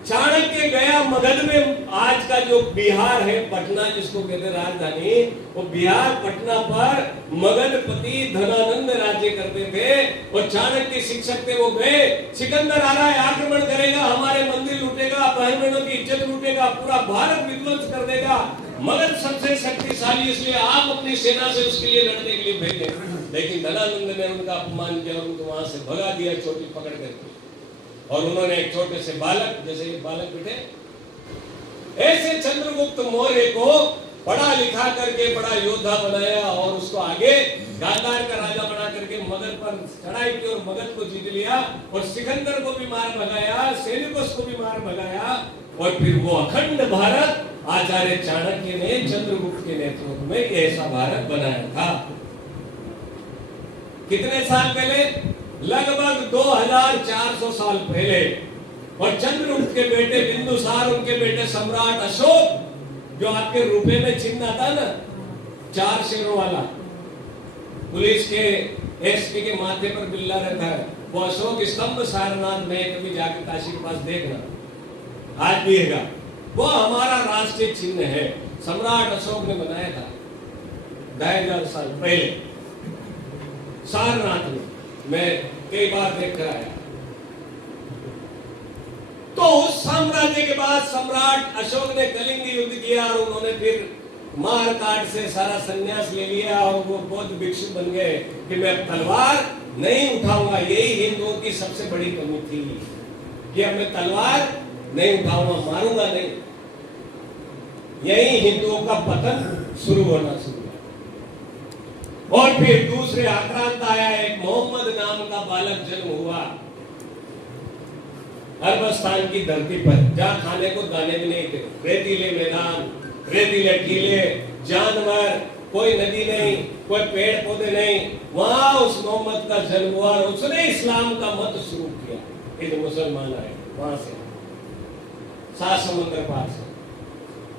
चाणक्य गया मगध में, आज का जो बिहार है, पटना जिसको कहते हैं राजधानी, वो बिहार पटना पर मगधपति धनानंद राज्य करते थे और चाणक्य शिक्षक थे। वो गए, सिकंदर आ रहा है, आक्रमण करेगा, हमारे मंदिर लूटेगा, बहन बहनों की इज्जत लूटेगा, पूरा भारत विध्वंस कर देगा। मगध सबसे शक्तिशाली, इसलिए आप अपनी सेना से उसके लिए लड़ने के लिए भेजें। लेकिन धनानंद ने उनका अपमान किया, उनको वहां से भगा दिया चोटी पकड़ करके। और उन्होंने एक छोटे से बालक, जैसे ये बालक बैठे, ऐसे चंद्रगुप्त मौर्य को पढ़ा लिखा करके बड़ा योद्धा बनाया और उसको आगे गांधार का राजा बना करके मगध पर चढ़ाई की और मगध को जीत लिया और सिकंदर को भी मार भगाया, सेल्यूकस को भी मार भगाया। और फिर वो अखंड भारत आचार्य चाणक्य ने चंद्रगुप्त के नेतृत्व में ऐसा भारत बनाया था। कितने साल पहले? लगभग 2400 साल पहले। और चंद्रगुप्त के बेटे बिंदुसार, उनके बेटे सम्राट अशोक, जो आपके रुपए में चिन्ह आता ना, 4 शेरों वाला, पुलिस के एसपी के माथे पर बिल्ला रहता है, वो अशोक स्तंभ सारनाथ में कभी जाकर काशी के पास देखना, आज भी है। वो हमारा राष्ट्रीय चिन्ह है, सम्राट अशोक ने बनाया था 2000 साल पहले सारनाथ में। मैं कई बार देख कर आया। तो उस साम्राज्य के बाद सम्राट अशोक ने कलिंग युद्ध किया और उन्होंने फिर मार काट से सारा संन्यास ले लिया और वो बौद्ध भिक्षु बन गए कि मैं तलवार नहीं उठाऊंगा। यही हिंदुओं की सबसे बड़ी कमी थी कि अब मैं तलवार नहीं उठाऊंगा, मारूंगा नहीं। यही हिंदुओं का पतन शुरू होना शुरू। और फिर दूसरे आक्रांत आया, एक मोहम्मद नाम का बालक जन्म हुआ अरबस्तान की धरती पर, जहां खाने को दाने भी नहीं थे, रेतीले मैदान, रेतीले टीले, जानवर, कोई नदी नहीं, कोई पेड़ पौधे नहीं, वहां उस मोहम्मद का जन्म हुआ और उसने इस्लाम का मत शुरू किया। ये जो मुसलमान आए वहां से 7 समुद्र पार से,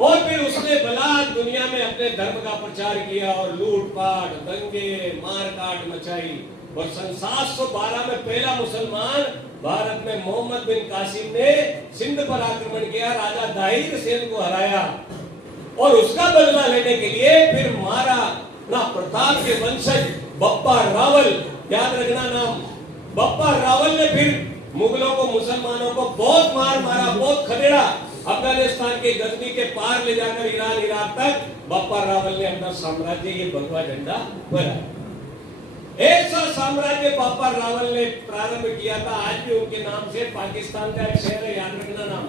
और फिर उसने बलात् दुनिया में अपने धर्म का प्रचार किया और लूटपाट, दंगे, मारकाट मचाई। और सन 712 में पहला मुसलमान भारत में मोहम्मद बिन कासिम ने सिंध पर आक्रमण किया, राजा दाहिर सेन को हराया और उसका बदला लेने के लिए फिर मारा ना प्रताप के वंशज बप्पा रावल, याद रखना नाम, बप्पा रावल ने फिर मुगलों को, मुसलमानों को बहुत मार मारा, बहुत खदेड़ा। अफगानिस्तान के गजनी के पार ले जाकर ईरान, इराक तक बप्पा रावल ने अपना साम्राज्य, ये भगवा झंडा फहराया। ऐसा साम्राज्य बप्पा रावल ने प्रारंभ किया था। आज भी उनके नाम से पाकिस्तान का एक शहर है, याद रखना नाम,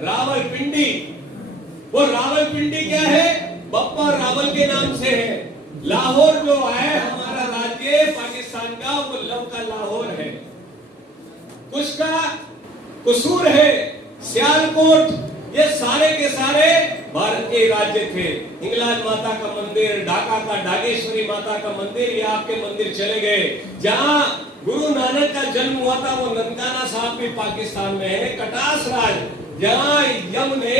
रावलपिंडी। वो रावलपिंडी क्या है? बप्पा रावल के नाम से है। लाहौर जो है हमारा राज्य पाकिस्तान का, वो लव का लाहौर है, कुछ का कसूर है, सियालकोट, ये सारे के सारे भारत के राज्य थे। इंग्लैंड माता का मंदिर, ढाका का ढाकेश्वरी माता का मंदिर, ये आपके मंदिर चले गए। जहां गुरु नानक का जन्म हुआ था वो ननकाना साहब भी पाकिस्तान में है। कटास राज, जहां यम ने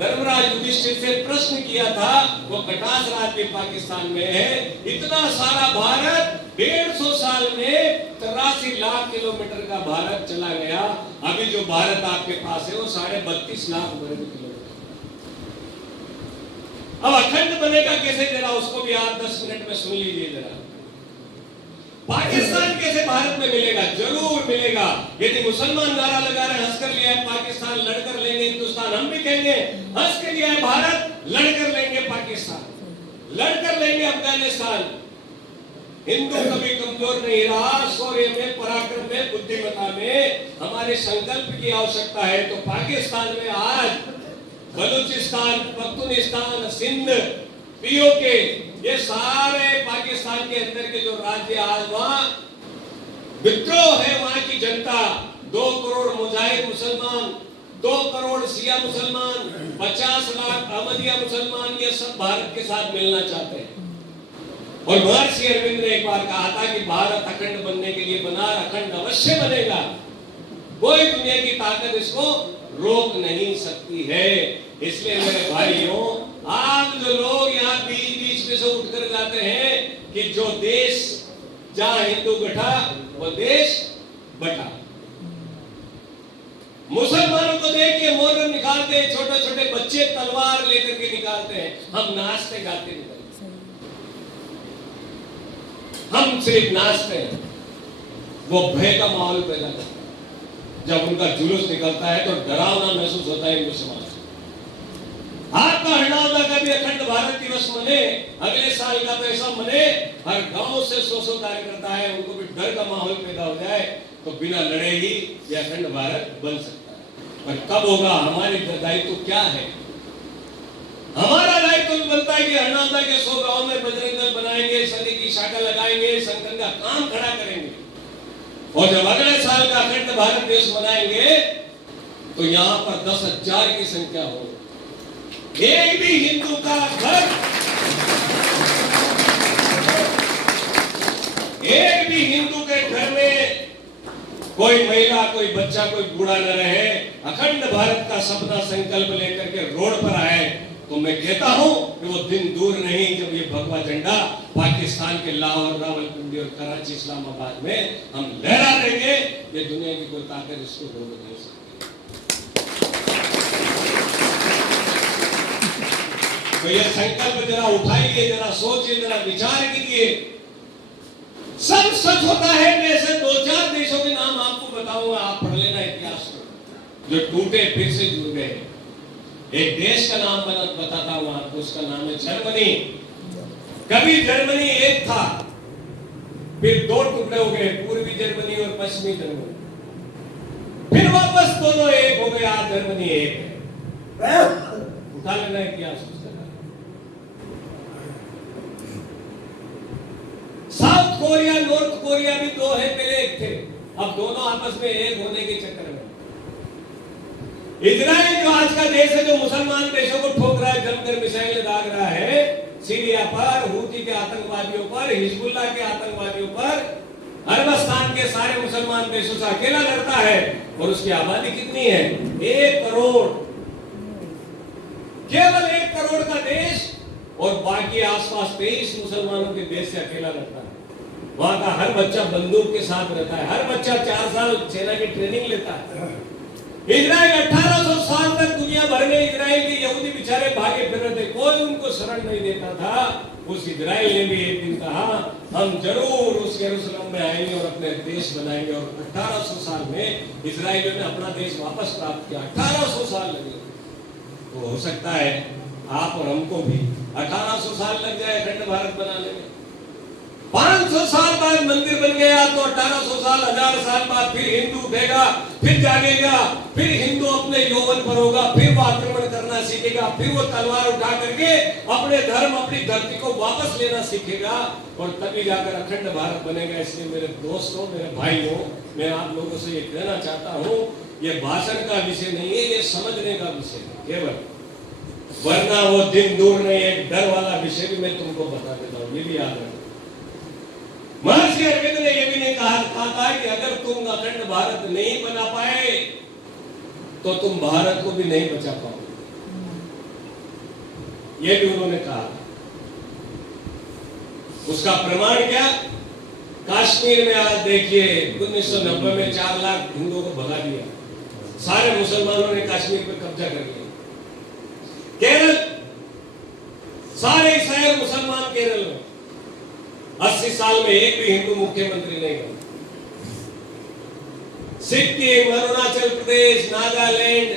धर्मराज युधिष्ठिर से प्रश्न किया था, वो कटास राज भी पाकिस्तान में है। इतना सारा भारत 150 साल में 83 लाख किलोमीटर का भारत चला गया। अभी जो भारत आपके पास है वो 32.5 लाख वर्ग किलोमीटर। अब अखंड बनेगा कैसे, जरा उसको भी आप 10 मिनट में सुन लीजिए जरा। पाकिस्तान कैसे भारत में मिलेगा? जरूर मिलेगा। यदि मुसलमान नारा लगा रहे हंस कर लिया है पाकिस्तान, लड़कर लेंगे हिंदुस्तान, हम भी कहेंगे हंस के लिया है भारत, लड़कर लेंगे पाकिस्तान, लड़कर लेंगे अफगानिस्तान। हिंदू कभी कमजोर नहीं रहा। शौर्य में, पराक्रम में, बुद्धिमत्ता में हमारे संकल्प की आवश्यकता है। तो पाकिस्तान में आज बलूचिस्तान, पख्तूनिस्तान, सिंध, पीओके, ये सारे पाकिस्तान के अंदर के जो राज्य, आज वहां विद्रोह है। वहां की जनता 2 करोड़ मुजाहिद मुसलमान, 2 करोड़ शिया मुसलमान, 50 लाख अहमदिया मुसलमान, ये सब भारत के साथ मिलना चाहते हैं। और महर्षि अरविंद ने एक बार कहा था कि भारत अखंड बनने के लिए बना, अखंड अवश्य बनेगा। कोई दुनिया की ताकत इसको रोक नहीं सकती है। इसलिए मेरे भाइयों, आप जो लोग यहाँ बीच में से उठकर जाते हैं कि जो देश जहां हिंदू बैठा वो देश बटा, मुसलमानों को देखिए, मोहर्रम निकालते हैं, छोटे छोटे बच्चे तलवार लेकर के निकालते हैं, हम नाचते गाते निकलते हैं, हम सिर्फ नाचते हैं। वो भय का माहौल पैदा करता है। जब उनका जुलूस निकलता है तो डरावना महसूस होता है हिंदू समाज। आपका हरनावदा का भी अखंड भारत दिवस मने, अगले साल का तो ऐसा मने, हर गांव से 100 कार्यकर्ता है, उनको भी डर का माहौल पैदा हो जाए, तो बिना लड़े ही यह अखंड भारत बन सकता है। पर कब होगा? हमारे दायित्व क्या है? हमारा दायित्व बनता है कि हरनावदा के 100 गांव में बजरंग दल बनाएंगे, सदी की शाखा लगाएंगे, संगठन का काम खड़ा करेंगे, और जब अगले साल का अखंड भारत दिवस मनाएंगे तो यहां पर 10,000 की संख्या हो। एक भी हिंदू का घर, एक भी हिंदू के घर में कोई महिला, कोई बच्चा, कोई बूढ़ा न रहे, अखंड भारत का सपना संकल्प लेकर के रोड पर आए, तो मैं कहता हूं कि वो दिन दूर नहीं जब ये भगवा झंडा पाकिस्तान के लाहौर, रावलपिंडी और कराची, इस्लामाबाद में हम लहरा देंगे। ये दुनिया की कोई ताकत इसको रोक नहीं सकती। तो ये संकल्प जरा उठाइए, जरा सोचिए, जरा विचार कीजिए। सब सच होता है। मैं ऐसे 2-4 देशों के नाम आपको बताऊंगा, आप पढ़ लेना इतिहास में, जो टूटे फिर से जुड़ गए। एक देश का नाम बताता हूं आपको, उसका नाम है जर्मनी। कभी जर्मनी एक था, फिर 2 टुकड़े हो गए, पूर्वी जर्मनी और पश्चिमी जर्मनी, फिर वापस दोनों एक हो गए, आज जर्मनी एक है। उठा लेना इतिहास। साउथ कोरिया, नॉर्थ कोरिया भी 2 है, पहले एक थे, अब दोनों आपस में एक होने के चक्कर में। इजराइल जो आज का देश है, जो मुसलमान देशों को ठोक रहा है, जमकर मिसाइलें दाग रहा है सीरिया पर, हूती के आतंकवादियों पर, हिजबुल्लाह के आतंकवादियों पर, अरबस्तान के सारे मुसलमान देशों से अकेला लड़ता है। और उसकी आबादी कितनी है? 1 करोड़। केवल 1 करोड़ का देश, और बाकी आसपास 23 मुसलमानों के देश से अकेला लड़ता है। वहां का हर बच्चा बंदूक के साथ रहता है, हर बच्चा 4 साल सेना की ट्रेनिंग लेता है। इजराइल 1800 साल तक दुनिया भर में इजराइल के यहूदी बेचारे भागे फिर रहे थे, कोई उनको शरण नहीं देता था। उस इजराइल ने भी एक दिन कहा, हम जरूर उस यरूशलेम में आएंगे और अपने देश बनाएंगे। और 1800 साल में इजराइलियों ने अपना देश वापस प्राप्त किया। 1800 साल लगे। तो हो सकता है आप और हमको भी 1800 साल लग जाए अखंड भारत बनाने में। 500 साल बाद मंदिर बन गया तो 1800 साल, 1000 साल बाद फिर हिंदू उठेगा, फिर जागेगा, फिर हिंदू अपने यौवन पर होगा, फिर वो आक्रमण करना सीखेगा, फिर वो तलवार उठा करके अपने धर्म, अपनी धरती को वापस लेना सीखेगा, और तभी जाकर अखंड भारत बनेगा। इसलिए मेरे दोस्तों, मेरे भाइयों, मैं आप लोगों से ये कहना चाहता हूँ, ये भाषण का विषय नहीं है, ये समझने का विषय है केवल, वरना वो दिन दूर नहीं। एक डर वाला विषय भी मैं तुमको बता देता हूँ, ये भी याद रखो। महर्षि अरविंद ने यह भी नहीं कहा था कि अगर तुम अखंड भारत नहीं बना पाए तो तुम भारत को भी नहीं बचा पाओगे, यह भी उन्होंने कहा। उसका प्रमाण क्या? कश्मीर में आज देखिए 1990 में 4 लाख हिंदुओं को भगा दिया, सारे मुसलमानों ने कश्मीर पर कब्जा कर लिया। केरल, सारे ईसाई मुसलमान केरल में 80 साल में एक भी हिंदू मुख्यमंत्री नहीं बना। सिक्किम, अरुणाचल प्रदेश, नागालैंड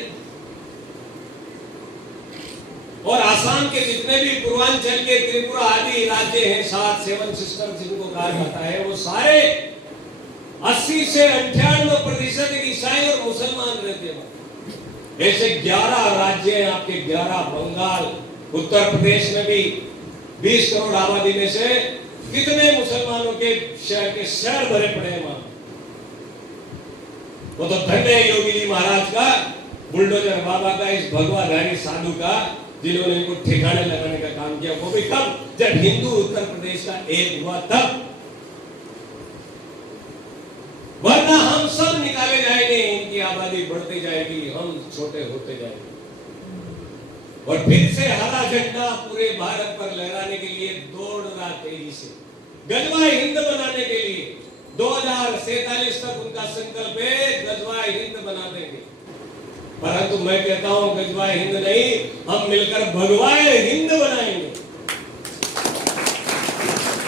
और आसाम के जितने भी पूर्वांचल के त्रिपुरा आदि राज्य हैं, 7 सिस्टर्स जिनको कहा जाता है, वो सारे 80 से 98% ईसाई और मुसलमान रहते हैं। ऐसे 11 राज्य हैं आपके, 11। बंगाल, उत्तर प्रदेश में भी 20 करोड़ आबादी में से कितने मुसलमानों के शहर भरे पड़े हैं वहां। वो तो धन्य है योगी जी महाराज का, बुलडोजर बाबा का, इस भगवाधारी साधु का, जिन्होंने इनको ठिकाने लगाने का काम किया। वो भी कब? जब हिंदू उत्तर प्रदेश का एक हुआ तब, वरना हम सब निकाले जाएंगे, इनकी आबादी बढ़ती जाएगी, हम छोटे होते जाएंगे। और फिर से हरा झंडा पूरे भारत पर लहराने के लिए दौड़ रहा तेजी से, गजवा हिंद बनाने के लिए 2047 तक उनका संकल्प है, गजवा हिंद बना देंगे। परंतु मैं कहता हूं गजवाए हिंद नहीं, हम मिलकर भगवाए हिंद बनाएंगे।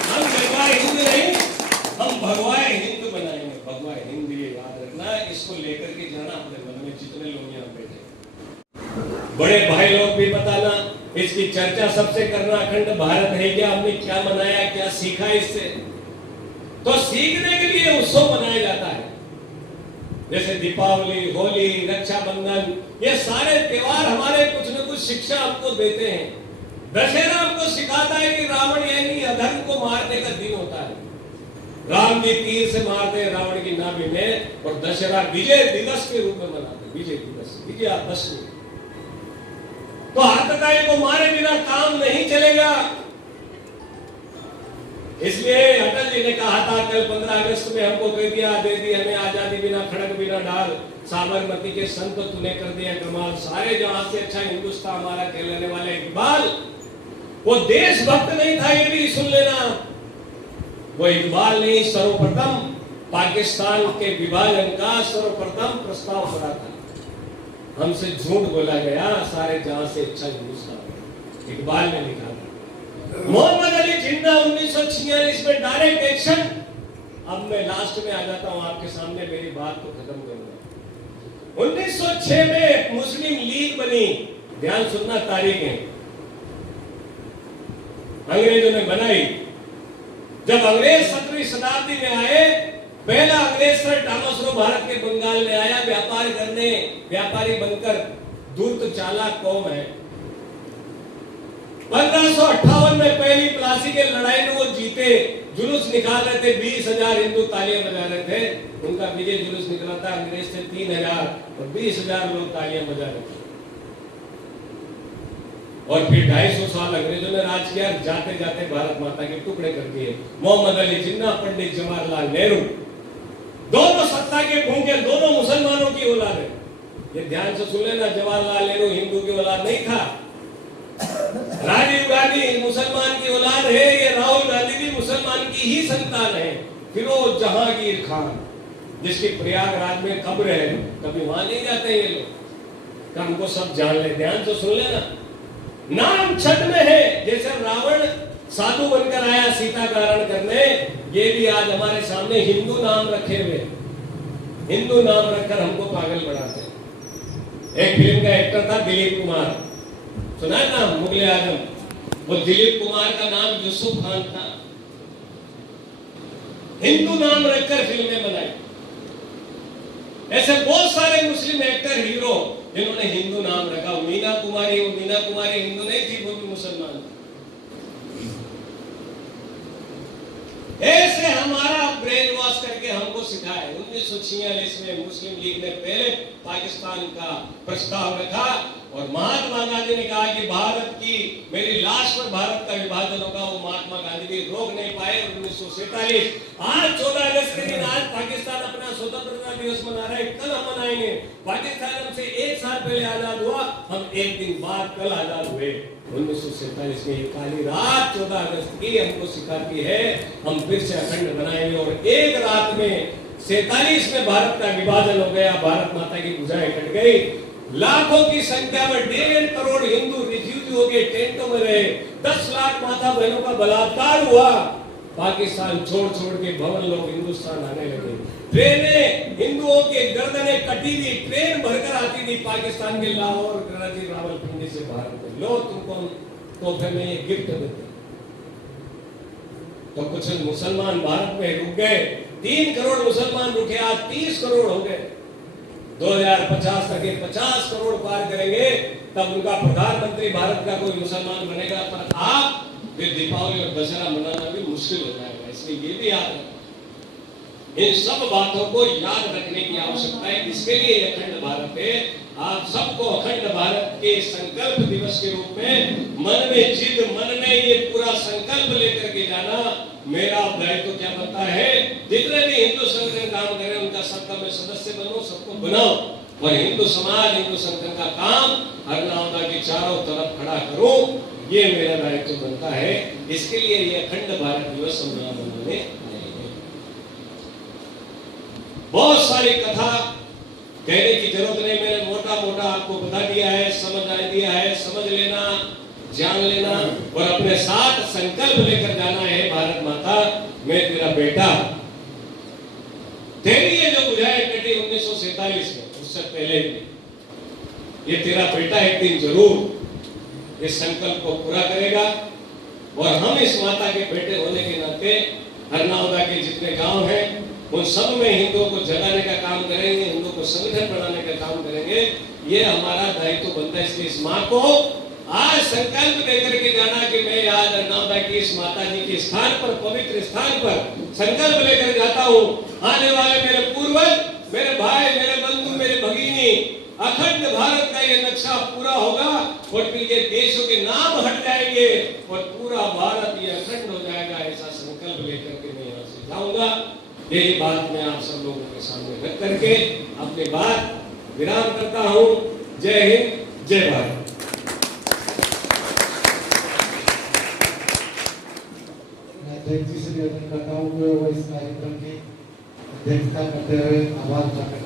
हम गजवाए हिंद नहीं, हम भगवाए हिंद बनाएंगे। भगवाए हिंद ये याद रखना, इसको लेकर के जाना अपने मन में, जितने लोग यहाँ बैठे, बड़े भाई लोग भी बताना, इसकी चर्चा सबसे करना। अखंड भारत है क्या, हमने क्या मनाया, क्या सीखा इससे। तो सीखने के लिए उत्सव मनाया जाता है, जैसे दीपावली, होली, रक्षाबंधन, ये सारे त्योहार हमारे कुछ न कुछ शिक्षा हमको देते हैं। दशहरा हमको सिखाता है कि रावण यानी अधर्म को मारने का दिन होता है। राम जी तीर से मारते हैं रावण की नाभि में, और दशहरा विजय दिवस के रूप में मनाते हैं। विजय दिवस, विजयादशमी। तो आतताई को मारे बिना काम नहीं चलेगा। इसलिए अटल जी ने कहा था कल 15 अगस्त में हमको दे दिया हमें आजादी बिना खड़क बिना डाल, साबरमती के संत तूने कर दिया कमाल, सारे जहां से अच्छा हिंदुस्तान हमारा कहलाने वाले इकबाल, वो देशभक्त नहीं था, ये भी सुन लेना। वो इकबाल ने सर्वप्रथम पाकिस्तान के विभाजन का सर्वप्रथम प्रस्ताव करा था। हमसे झूठ बोला गया, सारे जहां से अच्छा हिंदुस्तान, इकबाल ने लिखा था। मोहम्मद अली जिन्ना 1946 में डायरेक्ट एक्शन। अब मैं लास्ट में आ जाता हूं आपके सामने, मेरी बात को खत्म करूंगा। 1906 में मुस्लिम लीग बनी, ध्यान सुनना तारीखें, अंग्रेजों ने बनाई। जब अंग्रेज 17वीं शताब्दी में आए, पहला अंग्रेज सर टॉमस रो भारत के बंगाल में आया व्यापार करने, व्यापारी बनकर। धूर्त चालाक कौम है। 1558 में पहली प्लासी के लड़ाई में वो जीते, जुलूस निकाल रहे थे, 20,000 हिंदू तालियां बजा रहे थे। उनका विजय जुलूस निकला था, अंग्रेज थे 3,000 और 20,000 लोग तालियां बजा रहे थे। और फिर 250 साल अंग्रेजों ने राज किया, जाते जाते भारत माता के टुकड़े कर दिए। मोहम्मद अली जिन्ना, पंडित जवाहरलाल नेहरू, दोनों सत्ता के भूखे, दोनों मुसलमानों की औलाद है। ये ध्यान से सुन लेना, जवाहरलाल नेहरू हिंदू की औलाद नहीं था। राजीव गांधी मुसलमान की औलाद है, ये राहुल गांधी भी मुसलमान की ही संतान है। फिरोज जहांगीर खान, जिसके प्रयागराज में कब्र है, कभी वहां नहीं जाते ये लोग, हमको सब जान ले। ध्यान से सुन लेना, नाम छद में है। जैसे रावण साधु बनकर आया सीता का हरण करने, ये भी आज हमारे सामने हिंदू नाम रखे हुए, हिंदू नाम रखकर हमको पागल बनाते हैं। एक फिल्म का एक्टर था दिलीप कुमार, सुना है नाम, मुगले आजम। वो दिलीप कुमार का नाम यूसुफ खान था। हिंदू नाम रखकर फिल्में बनाई। ऐसे बहुत सारे मुस्लिम एक्टर, हीरो, जिन्होंने हिंदू नाम रखा। मीना कुमारी, वो मीना कुमारी हिंदू नहीं थी, वो भी मुसलमान थी। ऐसे हमारा ब्रेन वॉश करके हमको सिखाया। 1946 में मुस्लिम लीग ने पहले पाकिस्तान का प्रस्ताव रखा, और महात्मा गांधी ने कहा कि भारत की, मेरी लाश पर भारत का विभाजन होगा। वो महात्मा गांधी भी रोक नहीं पाए। 1947 आज 14 अगस्त के दिन, आज पाकिस्तान अपना स्वतंत्रता दिवस मना रहा है, कल हम मनाएंगे। पाकिस्तान हमसे 1 साल पहले आजाद हुआ, हम 1 दिन बाद कल आजाद हुए। 1947 में काली रात 14 अगस्त की हमको सिखाती है, हम फिर से अखंड बनाएंगे। और एक रात में 47 में भारत का विभाजन हो गया, भारत माता की भुजाएं कट गई। लाखों की संख्या में 1.5 करोड़ हिंदू रिफ्यूजी हो गए, टेंटों में रहे। 10 लाख माता बहनों का बलात्कार हुआ। पाकिस्तान छोड़ छोड़ के भवन लोग हिंदुस्तान आने लगे। ट्रेनें, हिंदुओं के गर्दनें कटी थी, ट्रेन भरकर आती थी पाकिस्तान के लाहौर, कराची, रावलपिंडी से भारत में। लो तुमको तोहफे में ये गिफ्ट देते। तो कुछ मुसलमान भारत में रुक गए। 3 करोड़ मुसलमान रुके, आज 30 करोड़ हो गए। 2050 तक 50 करोड़ पार करेंगे, तब उनका प्रधानमंत्री भारत का कोई मुसलमान बनेगा। पर आप फिर दीपावली और दशहरा मनाना भी मुश्किल हो जाएगा। इसलिए ये भी याद रखना, इन सब बातों को याद रखने की आवश्यकता है। इसके लिए अखंड भारत है। आप सबको अखंड भारत के संकल्प दिवस के रूप में मन में जिद, मन में ये पूरा संकल्प लेकर के जाना मेरा दायित्व क्या बनता है। जितने भी हिंदू संगठन काम करें, उनका सबका में सदस्य बनो, सबको बनाओ, और हिंदू समाज, हिंदू संगठन का काम हर नावदा के चारों तरफ खड़ा करो, ये मेरा दायित्व बनता है। इसके लिए ये अखंड भारत दिवस हम यहाँ मनाने आएंगे। बहुत सारी कथा कहने की जरूरत नहीं, मैंने मोटा मोटा आपको बता दिया है, समझ लेना, जान लेना और अपने साथ संकल्प लेकर जाना है। भारत माता, मैं तेरा बेटा, तेरी ये जो बुझाई कटी 1947 में, उससे पहले भी, ये तेरा बेटा एक दिन जरूर इस संकल्प को पूरा करेगा। और हम इस माता के बेटे होने के नाते हरनौदा के जितने गांव हैं उन सब में हिंदुओं को जगाने का काम करेंगे, हिंदुओं को संगठन बनाने का काम करेंगे। ये हमारा दायित्व बनता है। इसलिए इस माँ को आज संकल्प लेकर के जाना कि मैं आज हरनौदा की इस माता जी के स्थान पर, पवित्र स्थान पर संकल्प लेकर जाता हूँ। आने वाले मेरे पूर्वज, मेरे भाई, मेरे बंधु, मेरे भगिनी, अखंड भारत का ये नक्शा पूरा होगा और फिर ये देशों के नाम हट जाएंगे और पूरा भारत ये अखंड हो जाएगा। ऐसा संकल्प लेकर के मैं यहाँ से जाऊंगा। यही बात मैं आप सब लोगों के सामने रख करके अपनी बात विराम करता हूँ। जय हिंद, जय भारत। मैं जयंती से निवेदन करता हूँ कि वो इस कार्यक्रम की अध्यक्षता करते हुए आवाज उठा करते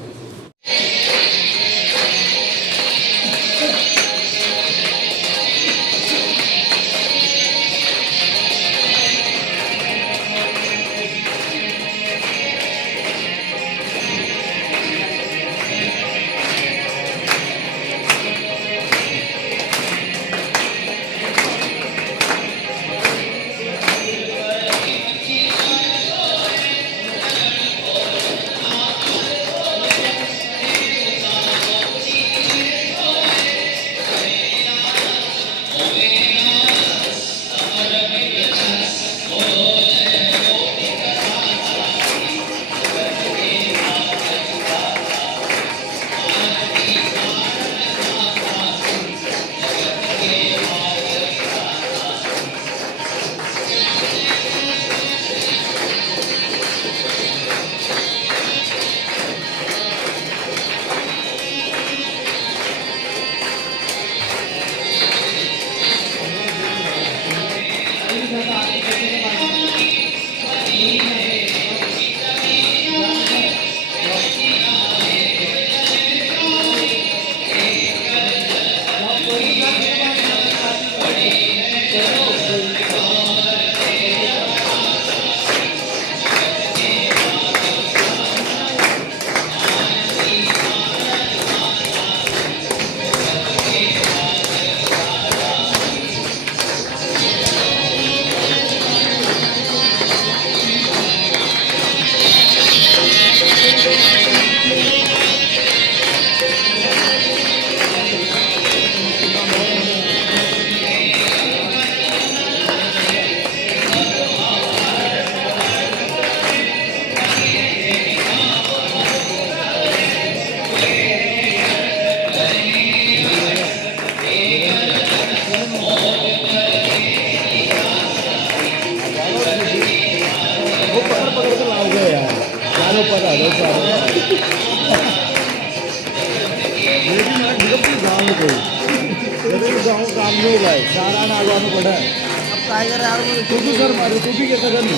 सारा नागवान पड़ा है। अब टाइगर यार तो भी सर मारो तो भी कैसा करना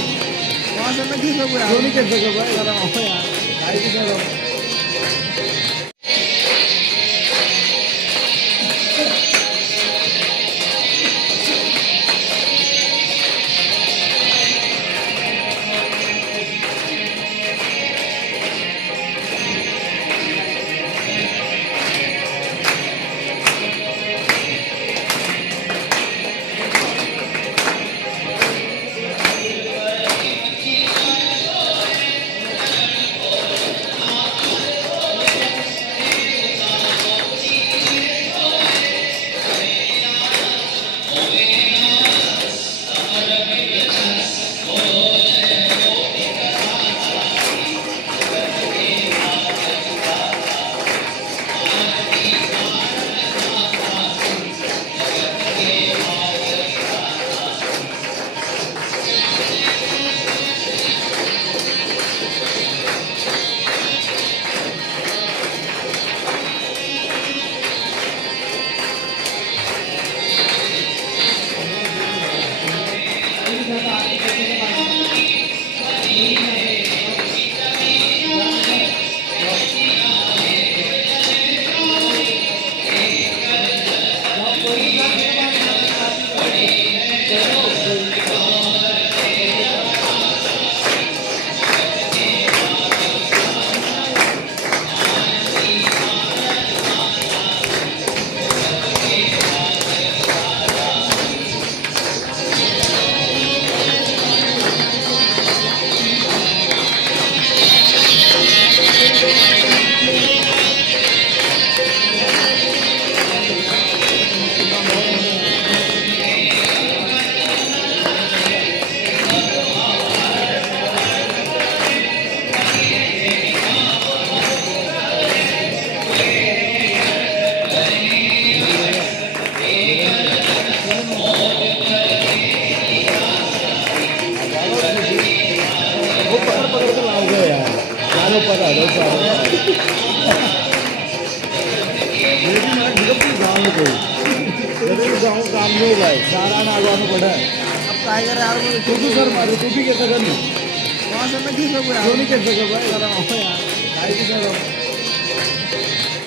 वहाँ से मैं किस को नहीं कर सकता भाई यार टाइगर आरो पता है लेकिन मैं बिल्कुल गाँव में कोई गाँव काम नहीं होगा सारा ना आगवान पड़ा है अब काय करे यार टोपी सर मारो टोपी के सगन वहाँ से मैं किस लोग नहीं कर सका भाई यार काय की सर